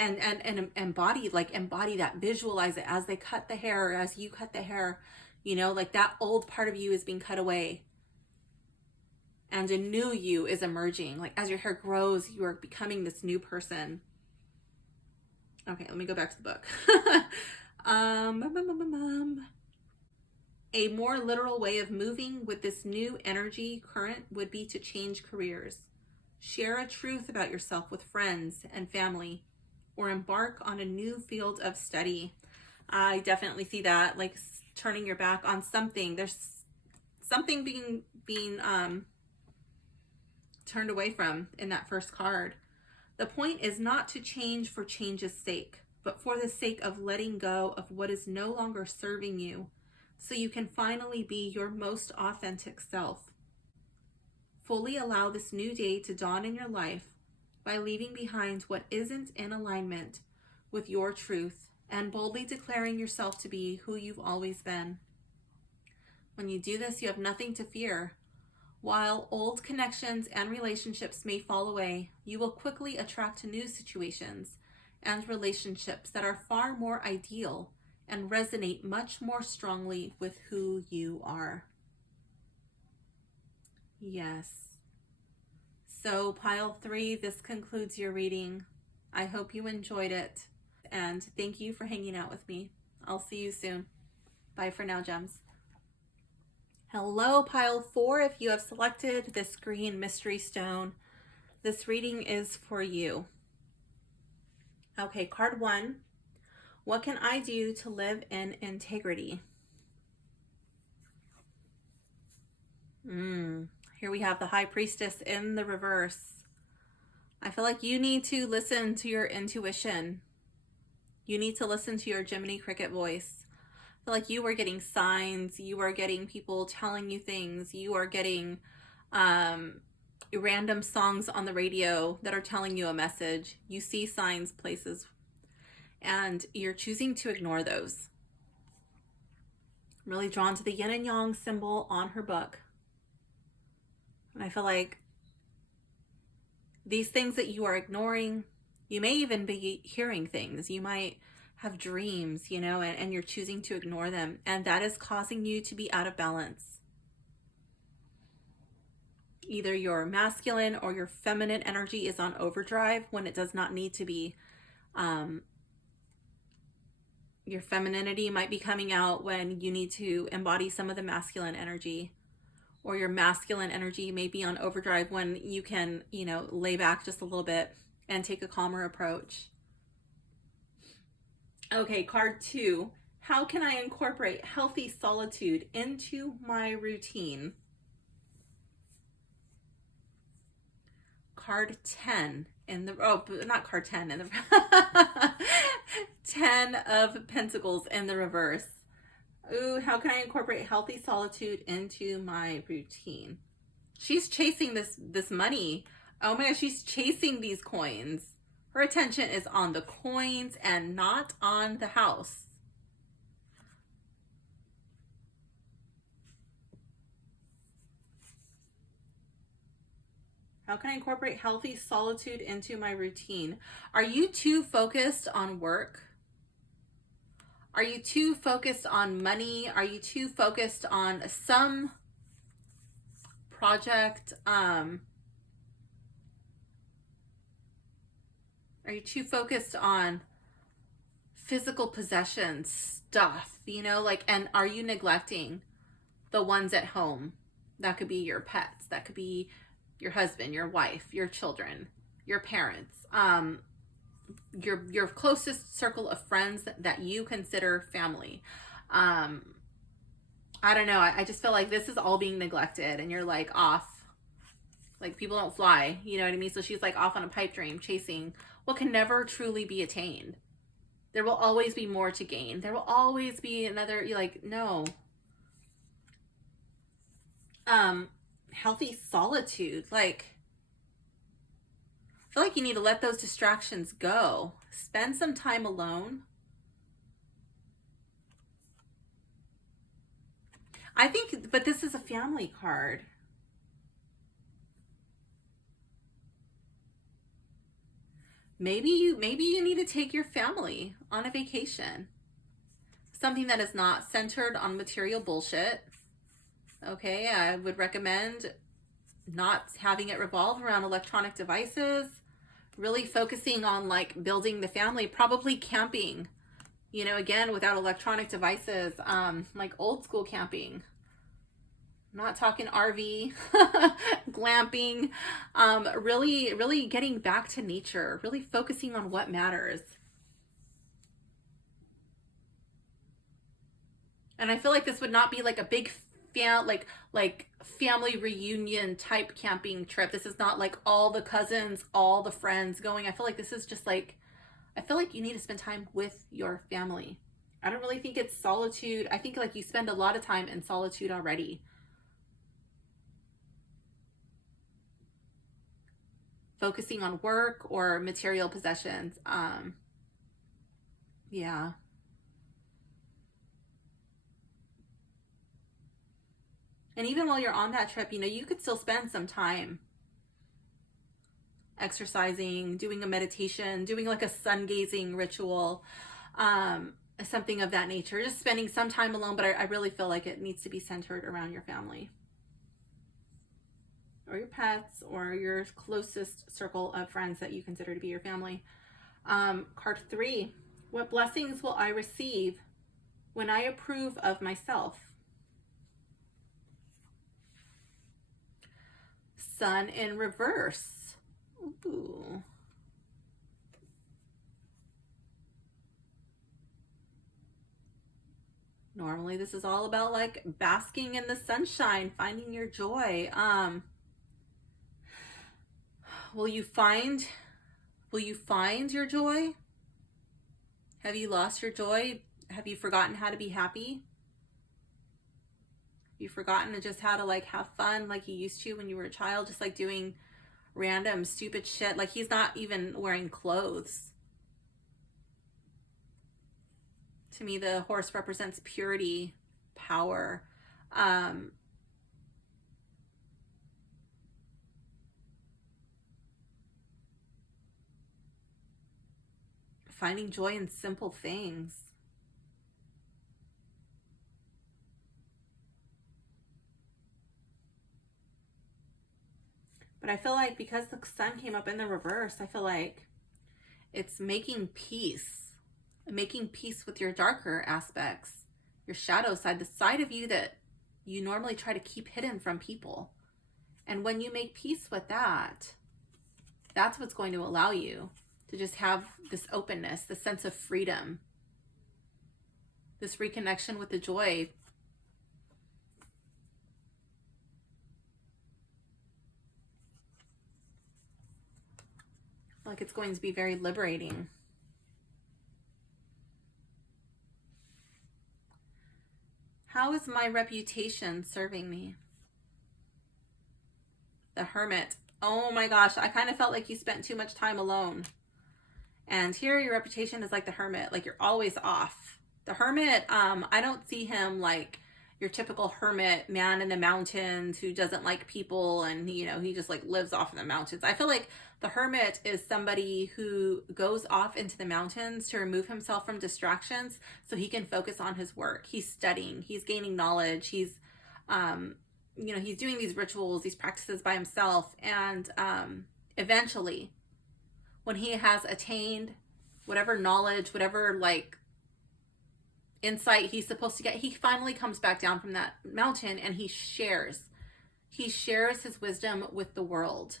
and embody that, visualize it as they cut the hair, or as you cut the hair, you know, like that old part of you is being cut away and a new you is emerging. Like as your hair grows, you are becoming this new person. Okay, let me go back to the book. A more literal way of moving with this new energy current would be to change careers. Share a truth about yourself with friends and family, or embark on a new field of study. I definitely see that, like turning your back on something. There's something being turned away from in that first card. The point is not to change for change's sake, but for the sake of letting go of what is no longer serving you, so you can finally be your most authentic self. Fully allow this new day to dawn in your life by leaving behind what isn't in alignment with your truth and boldly declaring yourself to be who you've always been. When you do this, you have nothing to fear. While old connections and relationships may fall away, you will quickly attract new situations and relationships that are far more ideal and resonate much more strongly with who you are. Yes. So pile 3, this concludes your reading. I hope you enjoyed it, and thank you for hanging out with me. I'll see you soon. Bye for now, gems. Hello, pile 4. If you have selected this green mystery stone, this reading is for you. Okay, card 1. What can I do to live in integrity? Here we have the High Priestess in the reverse. I feel like you need to listen to your intuition. You need to listen to your Jiminy Cricket voice. I feel like you are getting signs. You are getting people telling you things. You are getting random songs on the radio that are telling you a message. You see signs, places, and you're choosing to ignore those. I'm really drawn to the yin and yang symbol on her book. And I feel like these things that you are ignoring, you may even be hearing things. You might have dreams, you know, and you're choosing to ignore them. And that is causing you to be out of balance. Either your masculine or your feminine energy is on overdrive when it does not need to be. Your femininity might be coming out when you need to embody some of the masculine energy. Or your masculine energy may be on overdrive when you can, you know, lay back just a little bit and take a calmer approach. Okay, card 2. How can I incorporate healthy solitude into my routine? Card 10 in the, oh, not card 10 in the, 10 of Pentacles in the reverse. Ooh, how can I incorporate healthy solitude into my routine? She's chasing this money. Oh my gosh, she's chasing these coins. Her attention is on the coins and not on the house. How can I incorporate healthy solitude into my routine? Are you too focused on work? Are you too focused on money? Are you too focused on some project? Are you too focused on physical possessions, stuff, you know, like, and are you neglecting the ones at home? That could be your pets. That could be your husband, your wife, your children, your parents. Your closest circle of friends that you consider family. I don't know. I just feel like this is all being neglected and you're like off. Like people don't fly, you know what I mean? So she's like off on a pipe dream chasing what can never truly be attained. There will always be more to gain. There will always be another, you're like, no. Healthy solitude, like, I feel like you need to let those distractions go. Spend some time alone. I think, but this is a family card. Maybe you need to take your family on a vacation. Something that is not centered on material bullshit. Okay, I would recommend not having it revolve around electronic devices. Really focusing on like building the family, probably camping, you know, again, without electronic devices, like old school camping. I'm not talking RV, glamping, really getting back to nature, really focusing on what matters. And I feel like this would not be like a big like family reunion type camping trip. This is not like all the cousins, all the friends going. I feel like this is just like, I feel like you need to spend time with your family. I don't really think it's solitude. I think like you spend a lot of time in solitude already. Focusing on work or material possessions. Yeah. And even while you're on that trip, you know, you could still spend some time exercising, doing a meditation, doing like a sun gazing ritual, something of that nature. Just spending some time alone, but I really feel like it needs to be centered around your family or your pets or your closest circle of friends that you consider to be your family. Card 3, what blessings will I receive when I approve of myself? Sun in reverse. Ooh. Normally this is all about like basking in the sunshine, finding your joy. Will you find your joy? Have you lost your joy? Have you forgotten how to be happy? Have you forgotten just how to like have fun like you used to when you were a child, just like doing random stupid shit? Like he's not even wearing clothes. To me, the horse represents purity, power. Finding joy in simple things. But I feel like because the sun came up in the reverse, I feel like it's making peace with your darker aspects, your shadow side, the side of you that you normally try to keep hidden from people. And when you make peace with that, that's what's going to allow you to just have this openness, this sense of freedom, this reconnection with the joy. Like it's going to be very liberating. How is my reputation serving me? The Hermit. Oh my gosh, I kind of felt like you spent too much time alone. And here your reputation is like the Hermit, like you're always off. The Hermit, I don't see him like your typical hermit man in the mountains who doesn't like people and he just like lives off in the mountains. I feel like the Hermit is somebody who goes off into the mountains to remove himself from distractions so he can focus on his work. He's studying, he's gaining knowledge, he's he's doing these rituals, these practices by himself, and eventually when he has attained whatever knowledge, whatever like insight he's supposed to get, he finally comes back down from that mountain and he shares his wisdom with the world.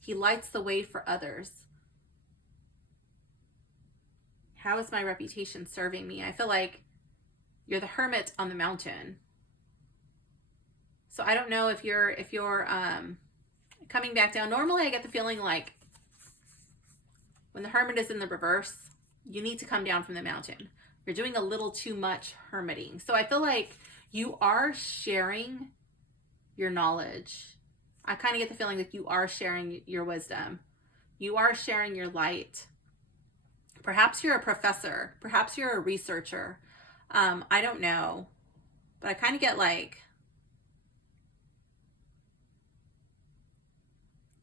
He lights the way for others. How is my reputation serving me? I feel like you're the Hermit on the mountain. So I don't know if you're coming back down. Normally I get the feeling like when the Hermit is in the reverse, you need to come down from the mountain. You're doing a little too much hermiting. So I feel like you are sharing your knowledge. I kind of get the feeling that you are sharing your wisdom. You are sharing your light. Perhaps you're a professor. Perhaps you're a researcher. I don't know. But I kind of get like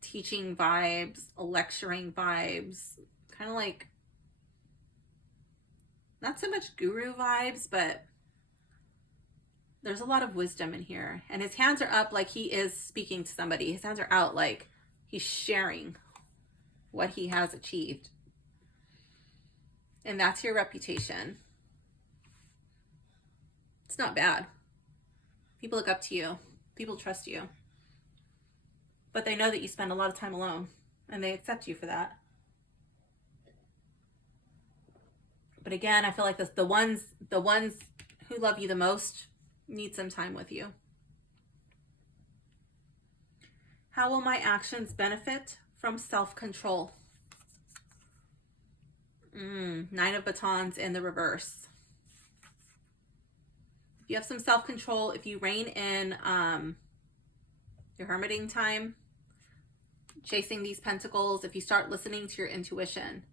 teaching vibes, lecturing vibes, kind of like not so much guru vibes, but there's a lot of wisdom in here. And his hands are up like he is speaking to somebody. His hands are out like he's sharing what he has achieved. And that's your reputation. It's not bad. People look up to you. People trust you. But they know that you spend a lot of time alone, and they accept you for that. But again, I feel like the ones who love you the most need some time with you. How will my actions benefit from self-control? Nine of Batons in the reverse. If you have some self-control, if you rein in your hermiting time, chasing these pentacles, if you start listening to your intuition,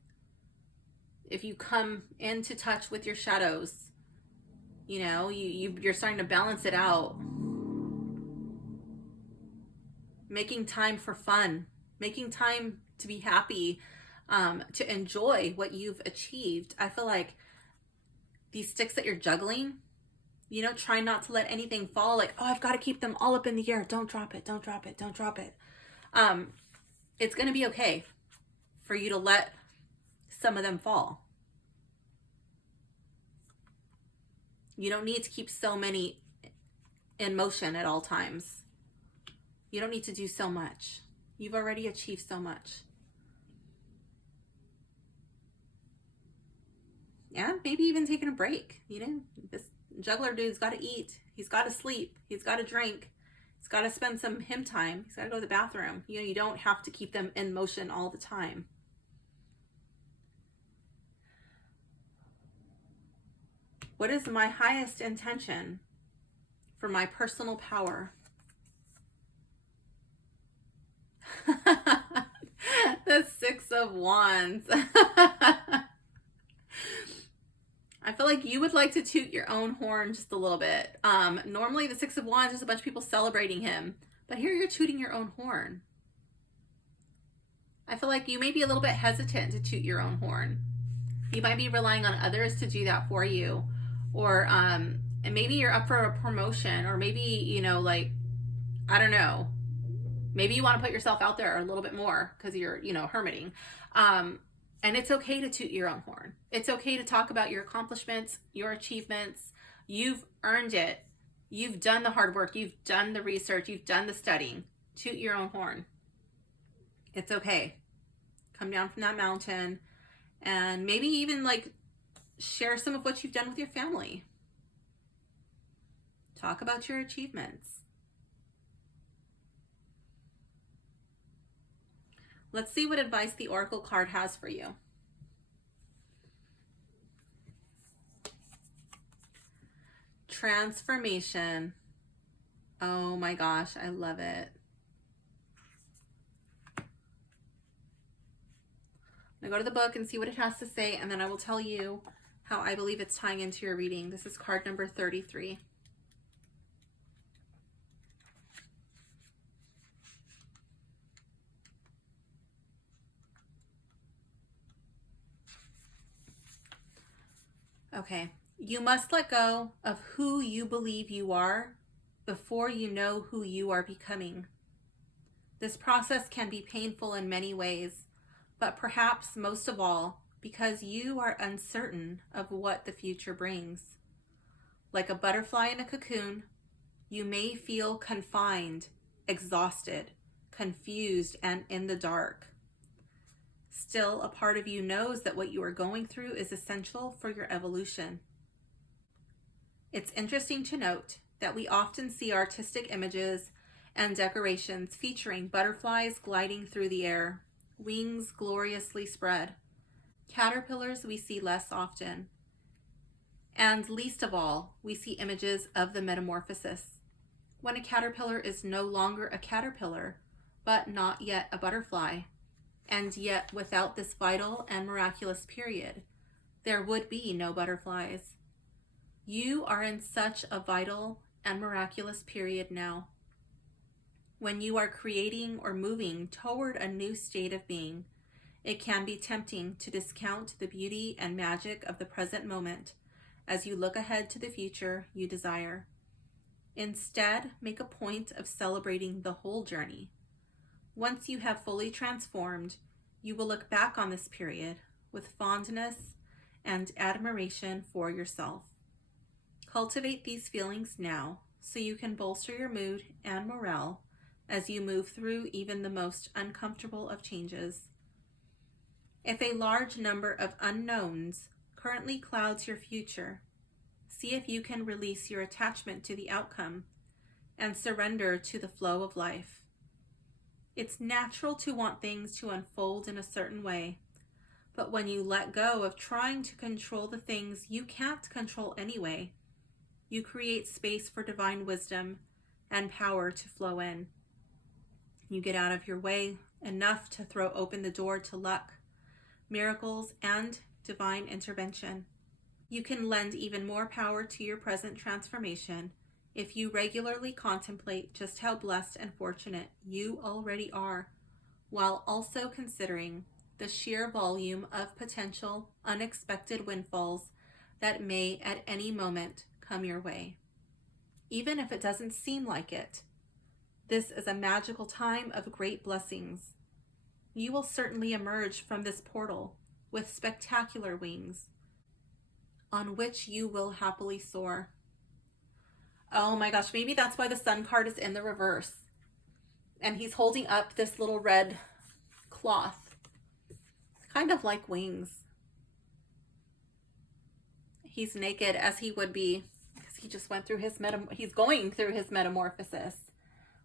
if you come into touch with your shadows, you know, you're starting to balance it out. Making time for fun, making time to be happy, to enjoy what you've achieved. I feel like these sticks that you're juggling, you know, try not to let anything fall. Like, oh, I've got to keep them all up in the air. Don't drop it. Don't drop it. Don't drop it. It's going to be okay for you to let some of them fall. You don't need to keep so many in motion at all times. You don't need to do so much. You've already achieved so much. And maybe even taking a break. You know, this juggler dude's got to eat. He's got to sleep. He's got to drink. He's got to spend some him time. He's got to go to the bathroom. You know, you don't have to keep them in motion all the time. What is my highest intention for my personal power? The Six of Wands. I feel like you would like to toot your own horn just a little bit. Normally the Six of Wands is a bunch of people celebrating him, but here you're tooting your own horn. I feel like you may be a little bit hesitant to toot your own horn. You might be relying on others to do that for you. Or, and maybe you're up for a promotion, or maybe, you know, like, I don't know. Maybe you want to put yourself out there a little bit more because you're, you know, hermiting. And it's okay to toot your own horn. It's okay to talk about your accomplishments, your achievements. You've earned it. You've done the hard work. You've done the research. You've done the studying. Toot your own horn. It's okay. Come down from that mountain and maybe even like share some of what you've done with your family. Talk about your achievements. Let's see what advice the Oracle card has for you. Transformation. Oh my gosh, I love it. I'm going to go to the book and see what it has to say, and then I will tell you how I believe it's tying into your reading. This is card number 33. Okay, you must let go of who you believe you are before you know who you are becoming. This process can be painful in many ways, but perhaps most of all because you are uncertain of what the future brings. Like a butterfly in a cocoon, you may feel confined, exhausted, confused, and in the dark. Still, a part of you knows that what you are going through is essential for your evolution. It's interesting to note that we often see artistic images and decorations featuring butterflies gliding through the air, wings gloriously spread. Caterpillars we see less often. And least of all, we see images of the metamorphosis, when a caterpillar is no longer a caterpillar, but not yet a butterfly. And yet, without this vital and miraculous period, there would be no butterflies. You are in such a vital and miraculous period now. When you are creating or moving toward a new state of being, it can be tempting to discount the beauty and magic of the present moment as you look ahead to the future you desire. Instead, make a point of celebrating the whole journey. Once you have fully transformed, you will look back on this period with fondness and admiration for yourself. Cultivate these feelings now so you can bolster your mood and morale as you move through even the most uncomfortable of changes. If a large number of unknowns currently clouds your future, see if you can release your attachment to the outcome and surrender to the flow of life. It's natural to want things to unfold in a certain way, but when you let go of trying to control the things you can't control anyway, you create space for divine wisdom and power to flow in. You get out of your way enough to throw open the door to luck, miracles, and divine intervention. You can lend even more power to your present transformation if you regularly contemplate just how blessed and fortunate you already are, while also considering the sheer volume of potential unexpected windfalls that may at any moment come your way. Even if it doesn't seem like it, this is a magical time of great blessings. You will certainly emerge from this portal with spectacular wings, on which you will happily soar. Oh my gosh, maybe that's why the Sun card is in the reverse. And he's holding up this little red cloth, kind of like wings. He's naked as he would be, because he just went through his he's going through his metamorphosis.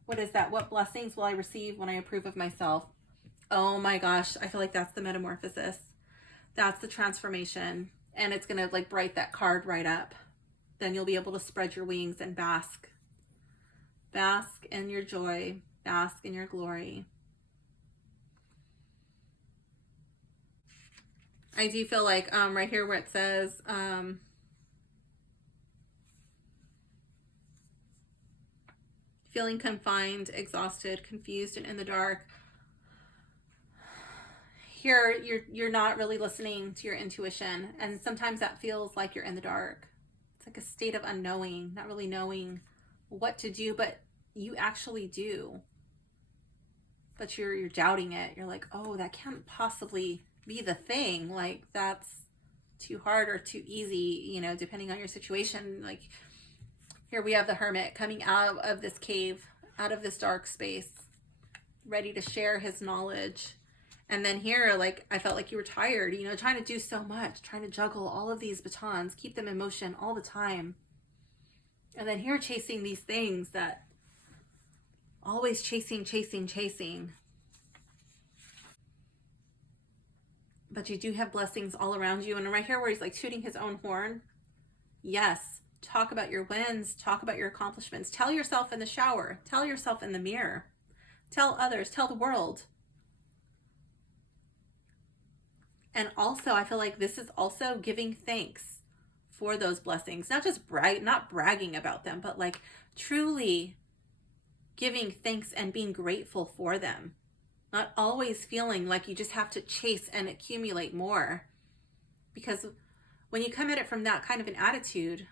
What is that? What blessings will I receive when I approve of myself? Oh my gosh, I feel like that's the metamorphosis. That's the transformation. And it's going to like bright that card right up. Then you'll be able to spread your wings and bask. Bask in your joy. Bask in your glory. I do feel like right here where it says feeling confined, exhausted, confused, and in the dark. Here you're not really listening to your intuition, and sometimes that feels like you're in the dark. It's like a state of unknowing, not really knowing what to do, but you actually do. But you're doubting it. You're like, oh, that can't possibly be the thing. Like, that's too hard or too easy, you know, depending on your situation. Like, here we have the Hermit coming out of this cave, out of this dark space, ready to share his knowledge. And then here, like, I felt like you were tired, you know, trying to do so much, trying to juggle all of these batons, keep them in motion all the time. And then here chasing these things that always chasing. But you do have blessings all around you. And right here where he's like tooting his own horn. Yes. Talk about your wins. Talk about your accomplishments. Tell yourself in the shower. Tell yourself in the mirror. Tell others. Tell the world. And also, I feel like this is also giving thanks for those blessings. Not just not bragging about them, but like truly giving thanks and being grateful for them. Not always feeling like you just have to chase and accumulate more. Because when you come at it from that kind of an attitude,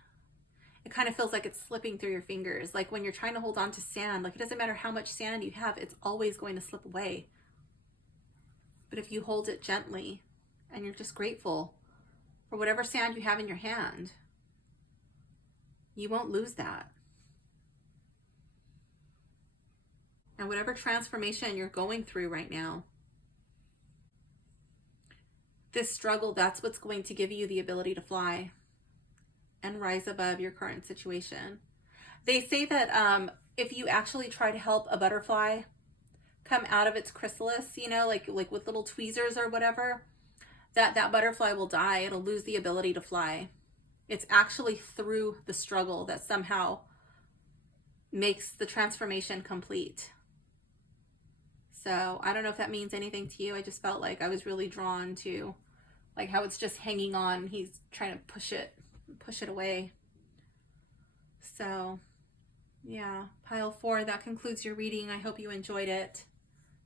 it kind of feels like it's slipping through your fingers. Like when you're trying to hold on to sand, like it doesn't matter how much sand you have, it's always going to slip away. But if you hold it gently and you're just grateful for whatever sand you have in your hand, you won't lose that. And whatever transformation you're going through right now, this struggle, that's what's going to give you the ability to fly and rise above your current situation. They say that if you actually try to help a butterfly come out of its chrysalis, you know, like with little tweezers or whatever, that butterfly will die. It'll lose the ability to fly. It's actually through the struggle that somehow makes the transformation complete. So I don't know if that means anything to you. I just felt like I was really drawn to like how it's just hanging on. He's trying to push it away. So yeah, pile 4, that concludes your reading. I hope you enjoyed it.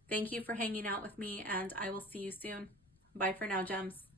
Thank you for hanging out with me, and I will see you soon. Bye for now, gems.